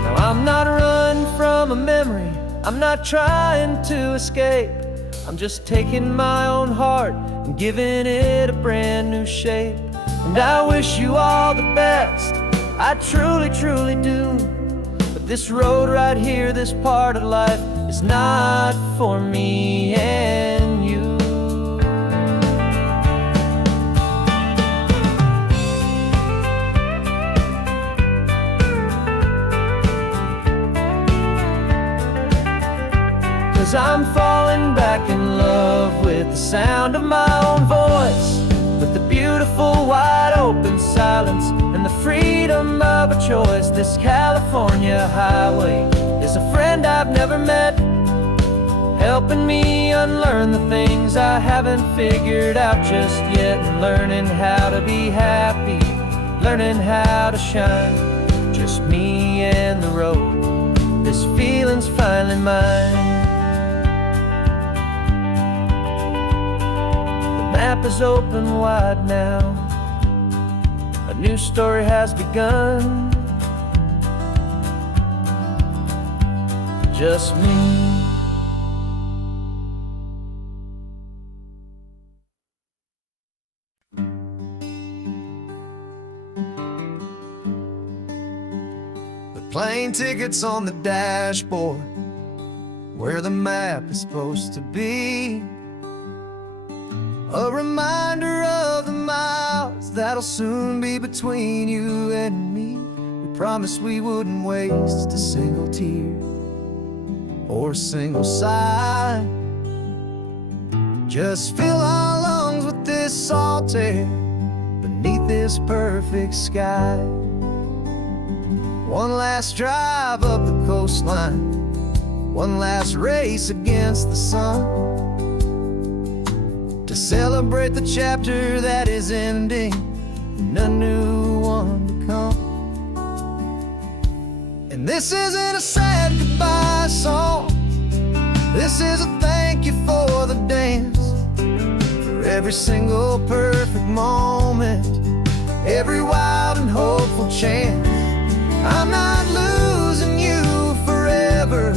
Now I'm not running from a memory, I'm not trying to escape, I'm just taking my own heart and giving it a brand new shape. And I wish you all the best, I truly, truly do. But this road right here, this part of life, is not for me and you. Cause I'm falling back in love with the sound of my own voice, with the beautiful wide open silence and the freedom of a choice. This California highway is a friend I've never met, helping me unlearn the things I haven't figured out just yet, and learning how to be happy, learning how to shine, just me and the road. This feeling's finally mine. The map is open wide now, a new story has begun, just me. The plane tickets on the dashboard, where the map is supposed to be, a reminder of the miles that'll soon be between you and me. We promised we wouldn't waste a single tear or a single sigh, just fill our lungs with this salt air beneath this perfect sky. One last drive up the coastline, one last race against the sun, to celebrate the chapter that is ending and a new one to come. And this isn't a sad goodbye song, this is a thank you for the dance, for every single perfect moment, every wild and hopeful chance. I'm not losing you forever,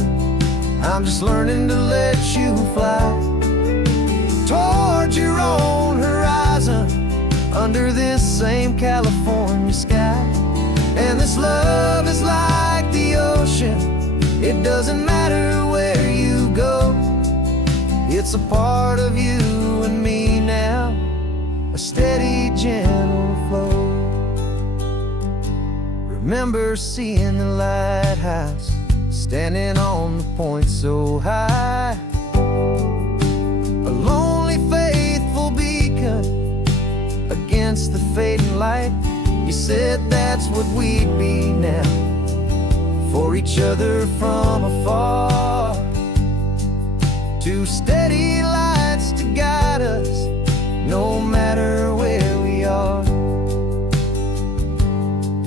I'm just learning to let you fly towards your own horizon, under this same California sky. And this love is like the ocean, it doesn't matter where you go, it's a part of you and me now, a steady, gentle flow. Remember seeing the lighthouse, standing on the point so high, a lonely, faithful beacon against the fading light. You said that's what we'd be now, for each other from afar, two steady lights to guide us, no matter where we are.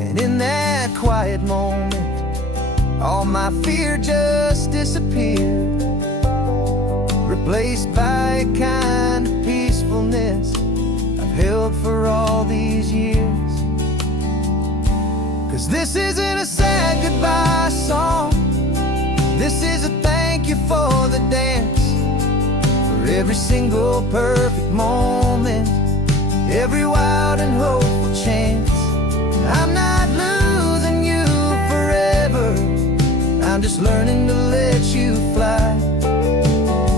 And in that quiet moment, all my fear just disappeared, replaced by a kind of peacefulness I've held for all these years. 'Cause this isn't a sad goodbye song, this is a thank every single perfect moment, every wild and hopeful chance. I'm not losing you forever, I'm just learning to let you fly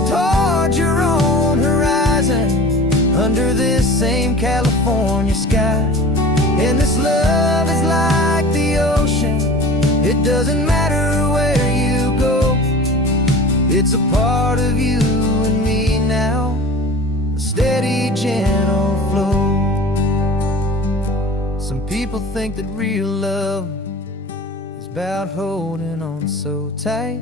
toward your own horizon, under this same California sky. And this love is like the ocean, it doesn't matter where you go, it's a part of you and me now, a steady, gentle flow. Some people think that real love is about holding on so tight.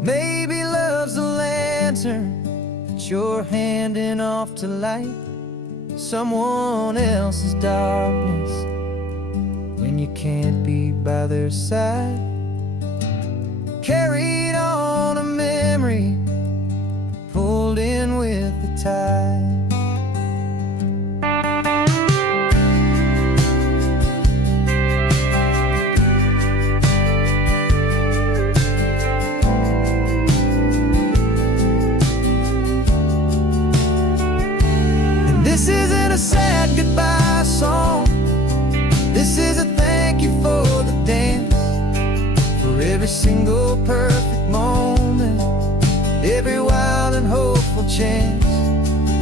Maybe love's a lantern that you're handing off to light someone else's darkness when you can't be by their side. Carried on a memory, pulled in with the tide. This isn't a sad goodbye song, this is a thank you for the dance, for every single perfect moment, every wild and hopeful chance.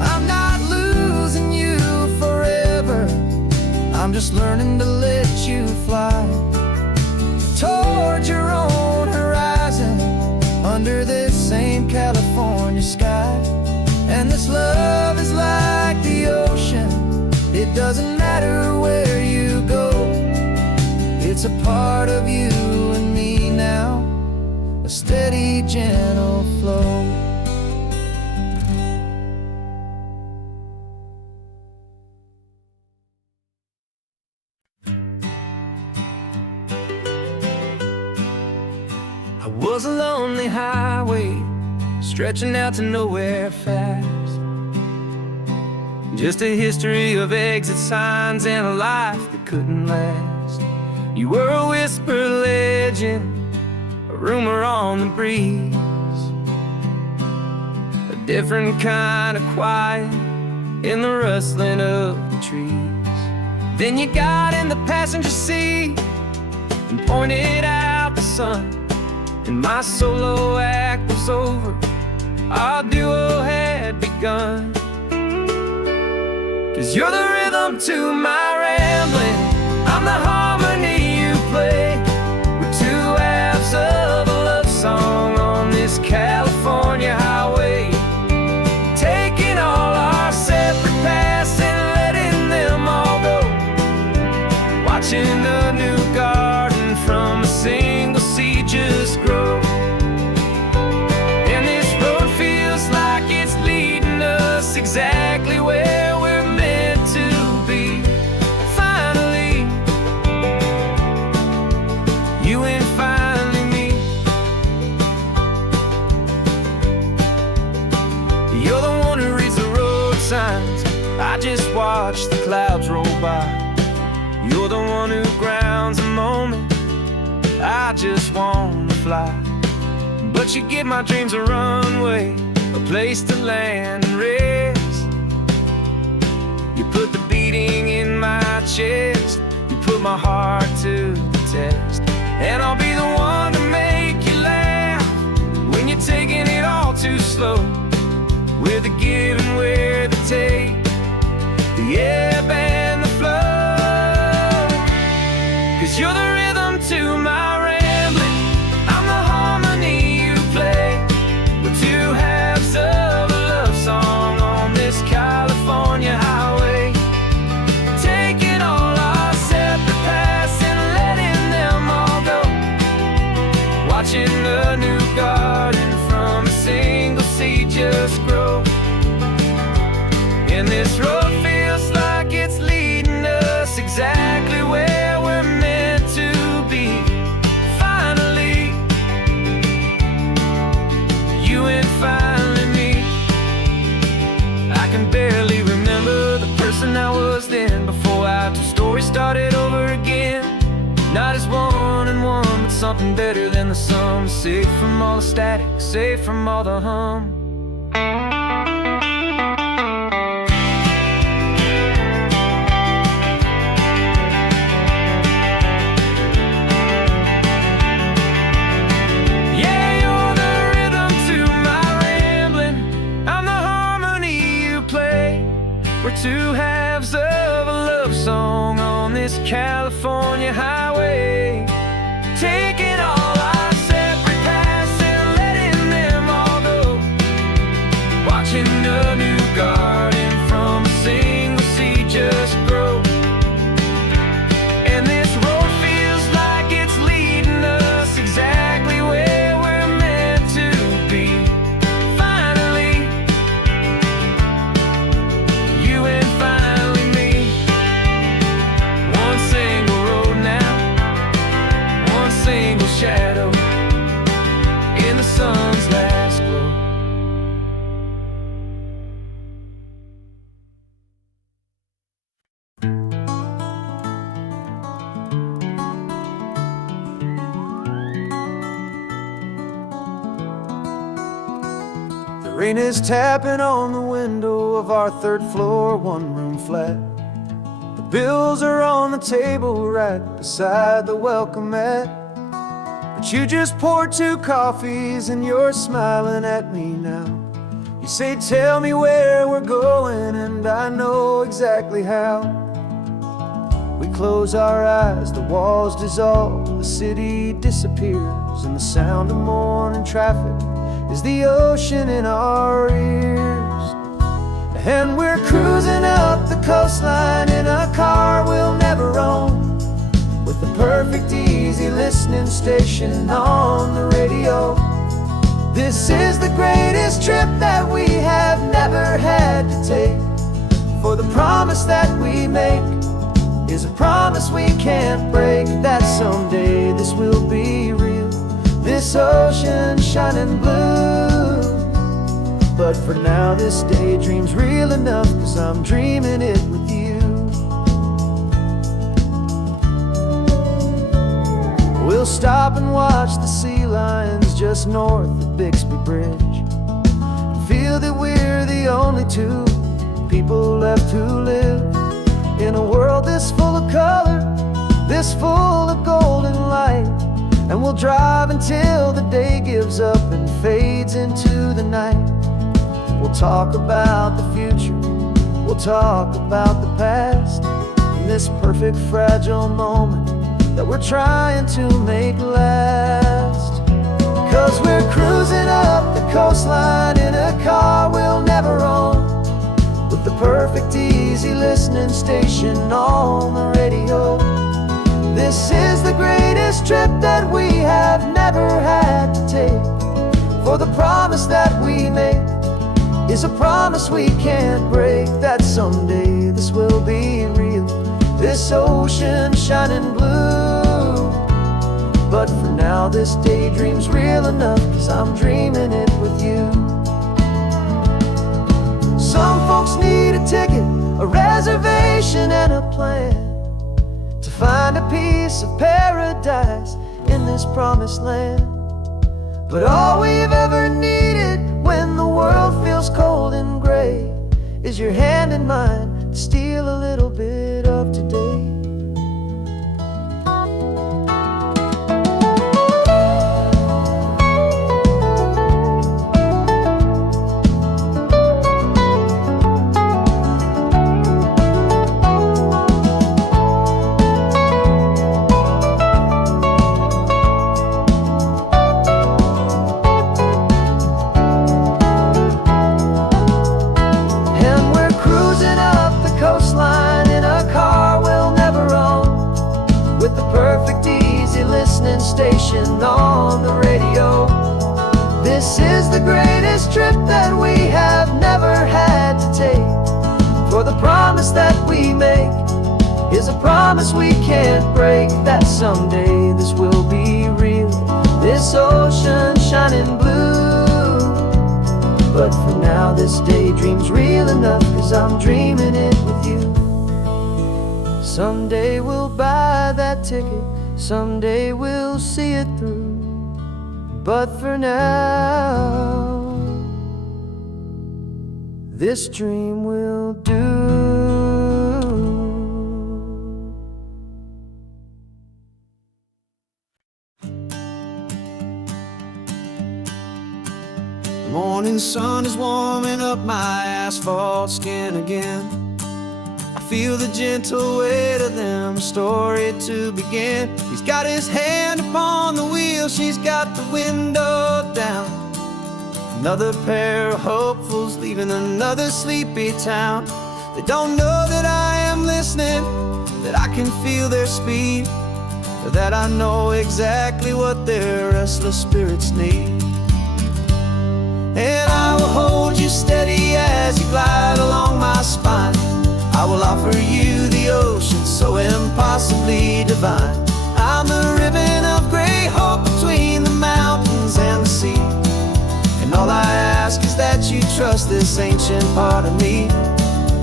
I'm not losing you forever, I'm just learning to let you fly toward your own horizon, under this same California sky. And this love is like the ocean, it doesn't matter where you go, it's a part of you and me now, a steady, gentle flow. I was a lonely highway, stretching out to nowhere fast. Just a history of exit signs and a life that couldn't last. You were a whisper legend, a rumor on the breeze, a different kind of quiet in the rustling of the trees. Then you got in the passenger seat and pointed out the sun, and my solo act was over, our duo had begun. 'Cause you're the rhythm to my rambling, I'm the harmony you play. We're two halves of a love song on this California highway, taking all our separate paths and letting them all go, watching a new garden from a single seed just grow. And this road feels like it's leading us exactly where we're meant to be. Finally, you and finally me. You're the one who reads the road signs, I just watch the clouds roll by. You're the one who grounds a moment, I just wanna fly. But you give my dreams a runway, a place to land and rest. You put the beating in my chest, you put my heart to the test. And I'll be the one to make you laugh when you're taking it all too slow. We're the give and we're the take, the ebb and the flow. 'Cause you're the rhythm to my rambling, I'm the harmony you play. We're two halves of a love song on this California highway, taking all our separate paths and letting them all go, watching a new garden from a single seed just grow. And this road feels like it's leading us exactly where we're meant to be. Finally, you and finally me. I can barely remember the person I was then, before our two stories started over again. Not as one and one, but something something better than the sum. Safe from all the static, safe from all the hum. We're two halves of a love song on this California highway, taking all our separate paths and letting them all go, watching a new garden from a single seed just grow. And this road feels like it's leading us exactly where we're meant to be. Finally, you and finally me. One single road now, one single shadow in the sun's last glow. The rain is tapping on the window of our third floor, one-room flat. The bills are on the table right beside the welcome mat. But you just poured 2 coffees and you're smiling at me now. You say, tell me where we're going, and I know exactly how. We close our eyes, the walls dissolve, the city disappears, and the sound of morning traffic is the ocean in our ears. And we're cruising up the coastline in a car we'll never own, with the perfect easy listening station on the radio. This is the greatest trip that we have never had to take, for the promise that we make is a promise we can't break, that someday this will be real, this ocean shining blue. But for now this daydream's real enough, 'cause I'm dreaming it with you. We'll stop and watch the sea lions just north of Bixby Bridge, and feel that we're the only 2 people left who live in a world this full of color, this full of golden light. And we'll drive until the day gives up and fades into the night. We'll talk about the future, we'll talk about the past, in this perfect fragile moment that we're trying to make last. 'Cause we're cruising up the coastline in a car we'll never own, with the perfect easy listening station on the radio. This is the greatest trip that we have never had to take, for the promise that we make is a promise we can't break, that someday this will be real, this ocean shining blue. But for now this daydream's real enough, 'cause I'm dreaming it with you. Some folks need a ticket, a reservation and a plan, to find a piece of paradise in this promised land. But all we've ever needed when the world feels cold and gray is your hand in mine to steal a little bit of today. Station on the radio. This is the greatest trip that we have never had to take, for the promise that we make is a promise we can't break, that someday this will be real, this ocean shining blue. But for now this daydream's real enough, 'cause I'm dreaming it with you. Someday we'll buy that ticket, Someday we'll see it through, but for now, this dream will do. The morning sun is warming up my asphalt skin again. I feel the gentle weight of them, a story to begin. He's got his hand upon the wheel, she's got the window down. Another pair of hopefuls leaving another sleepy town. They don't know that I am listening, that I can feel their speed, or that I know exactly what their restless spirits need. And I will hold you steady as you glide along my spine. I will offer you the ocean so impossibly divine. I'm the ribbon of gray hope between the mountains and the sea. And all I ask is that you trust this ancient part of me.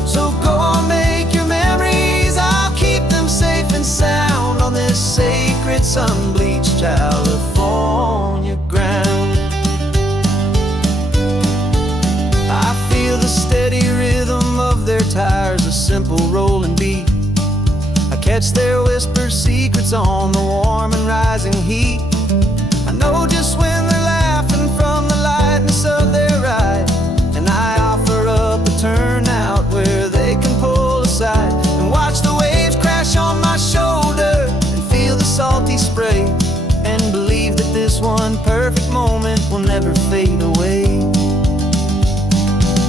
So go on, make your memories, I'll keep them safe and sound on this sacred sun-bleached California ground. I feel the steady rhythm of their tires, a simple rolling beat. I catch their whispered secrets on the warm and rising heat. I know just when they're laughing from the lightness of their ride, and I offer up a turnout where they can pull aside and watch the waves crash on my shoulder and feel the salty spray, and believe that this one perfect moment will never fade away.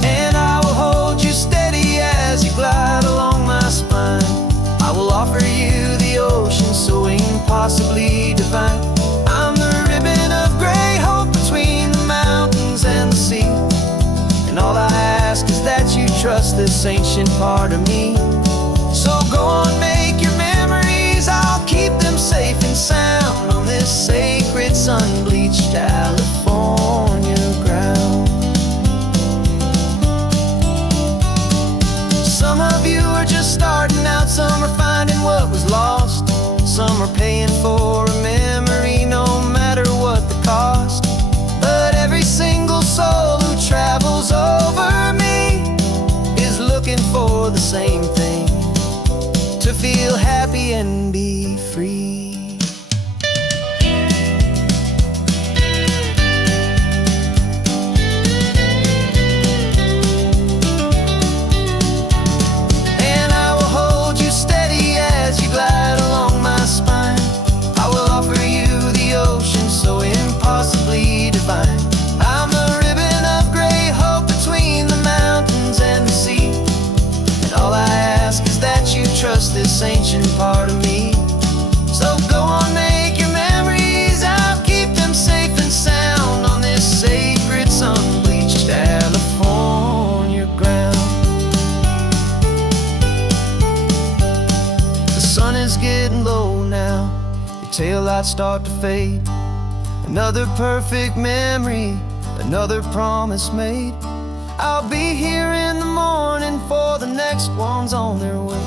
And I will hold you steady as you glide along my spine. I will offer you the ocean so impossibly divine. I'm the ribbon of gray hope between the mountains and the sea. And all I ask is that you trust this ancient part of me. So go on, make your memories, I'll keep them safe and sound on this sacred sun-bleached California ground. Some of you are just starting out, some are finding what was lost, some are paying for a memory no matter what the cost. But every single soul who travels over me is looking for the same thing, to feel happy and be free. Trust this ancient part of me. So go on, make your memories, I'll keep them safe and sound on this sacred sun-bleached California ground. The sun is getting low now, the taillights start to fade. Another perfect memory, another promise made. I'll be here in the morning for the next ones on their way.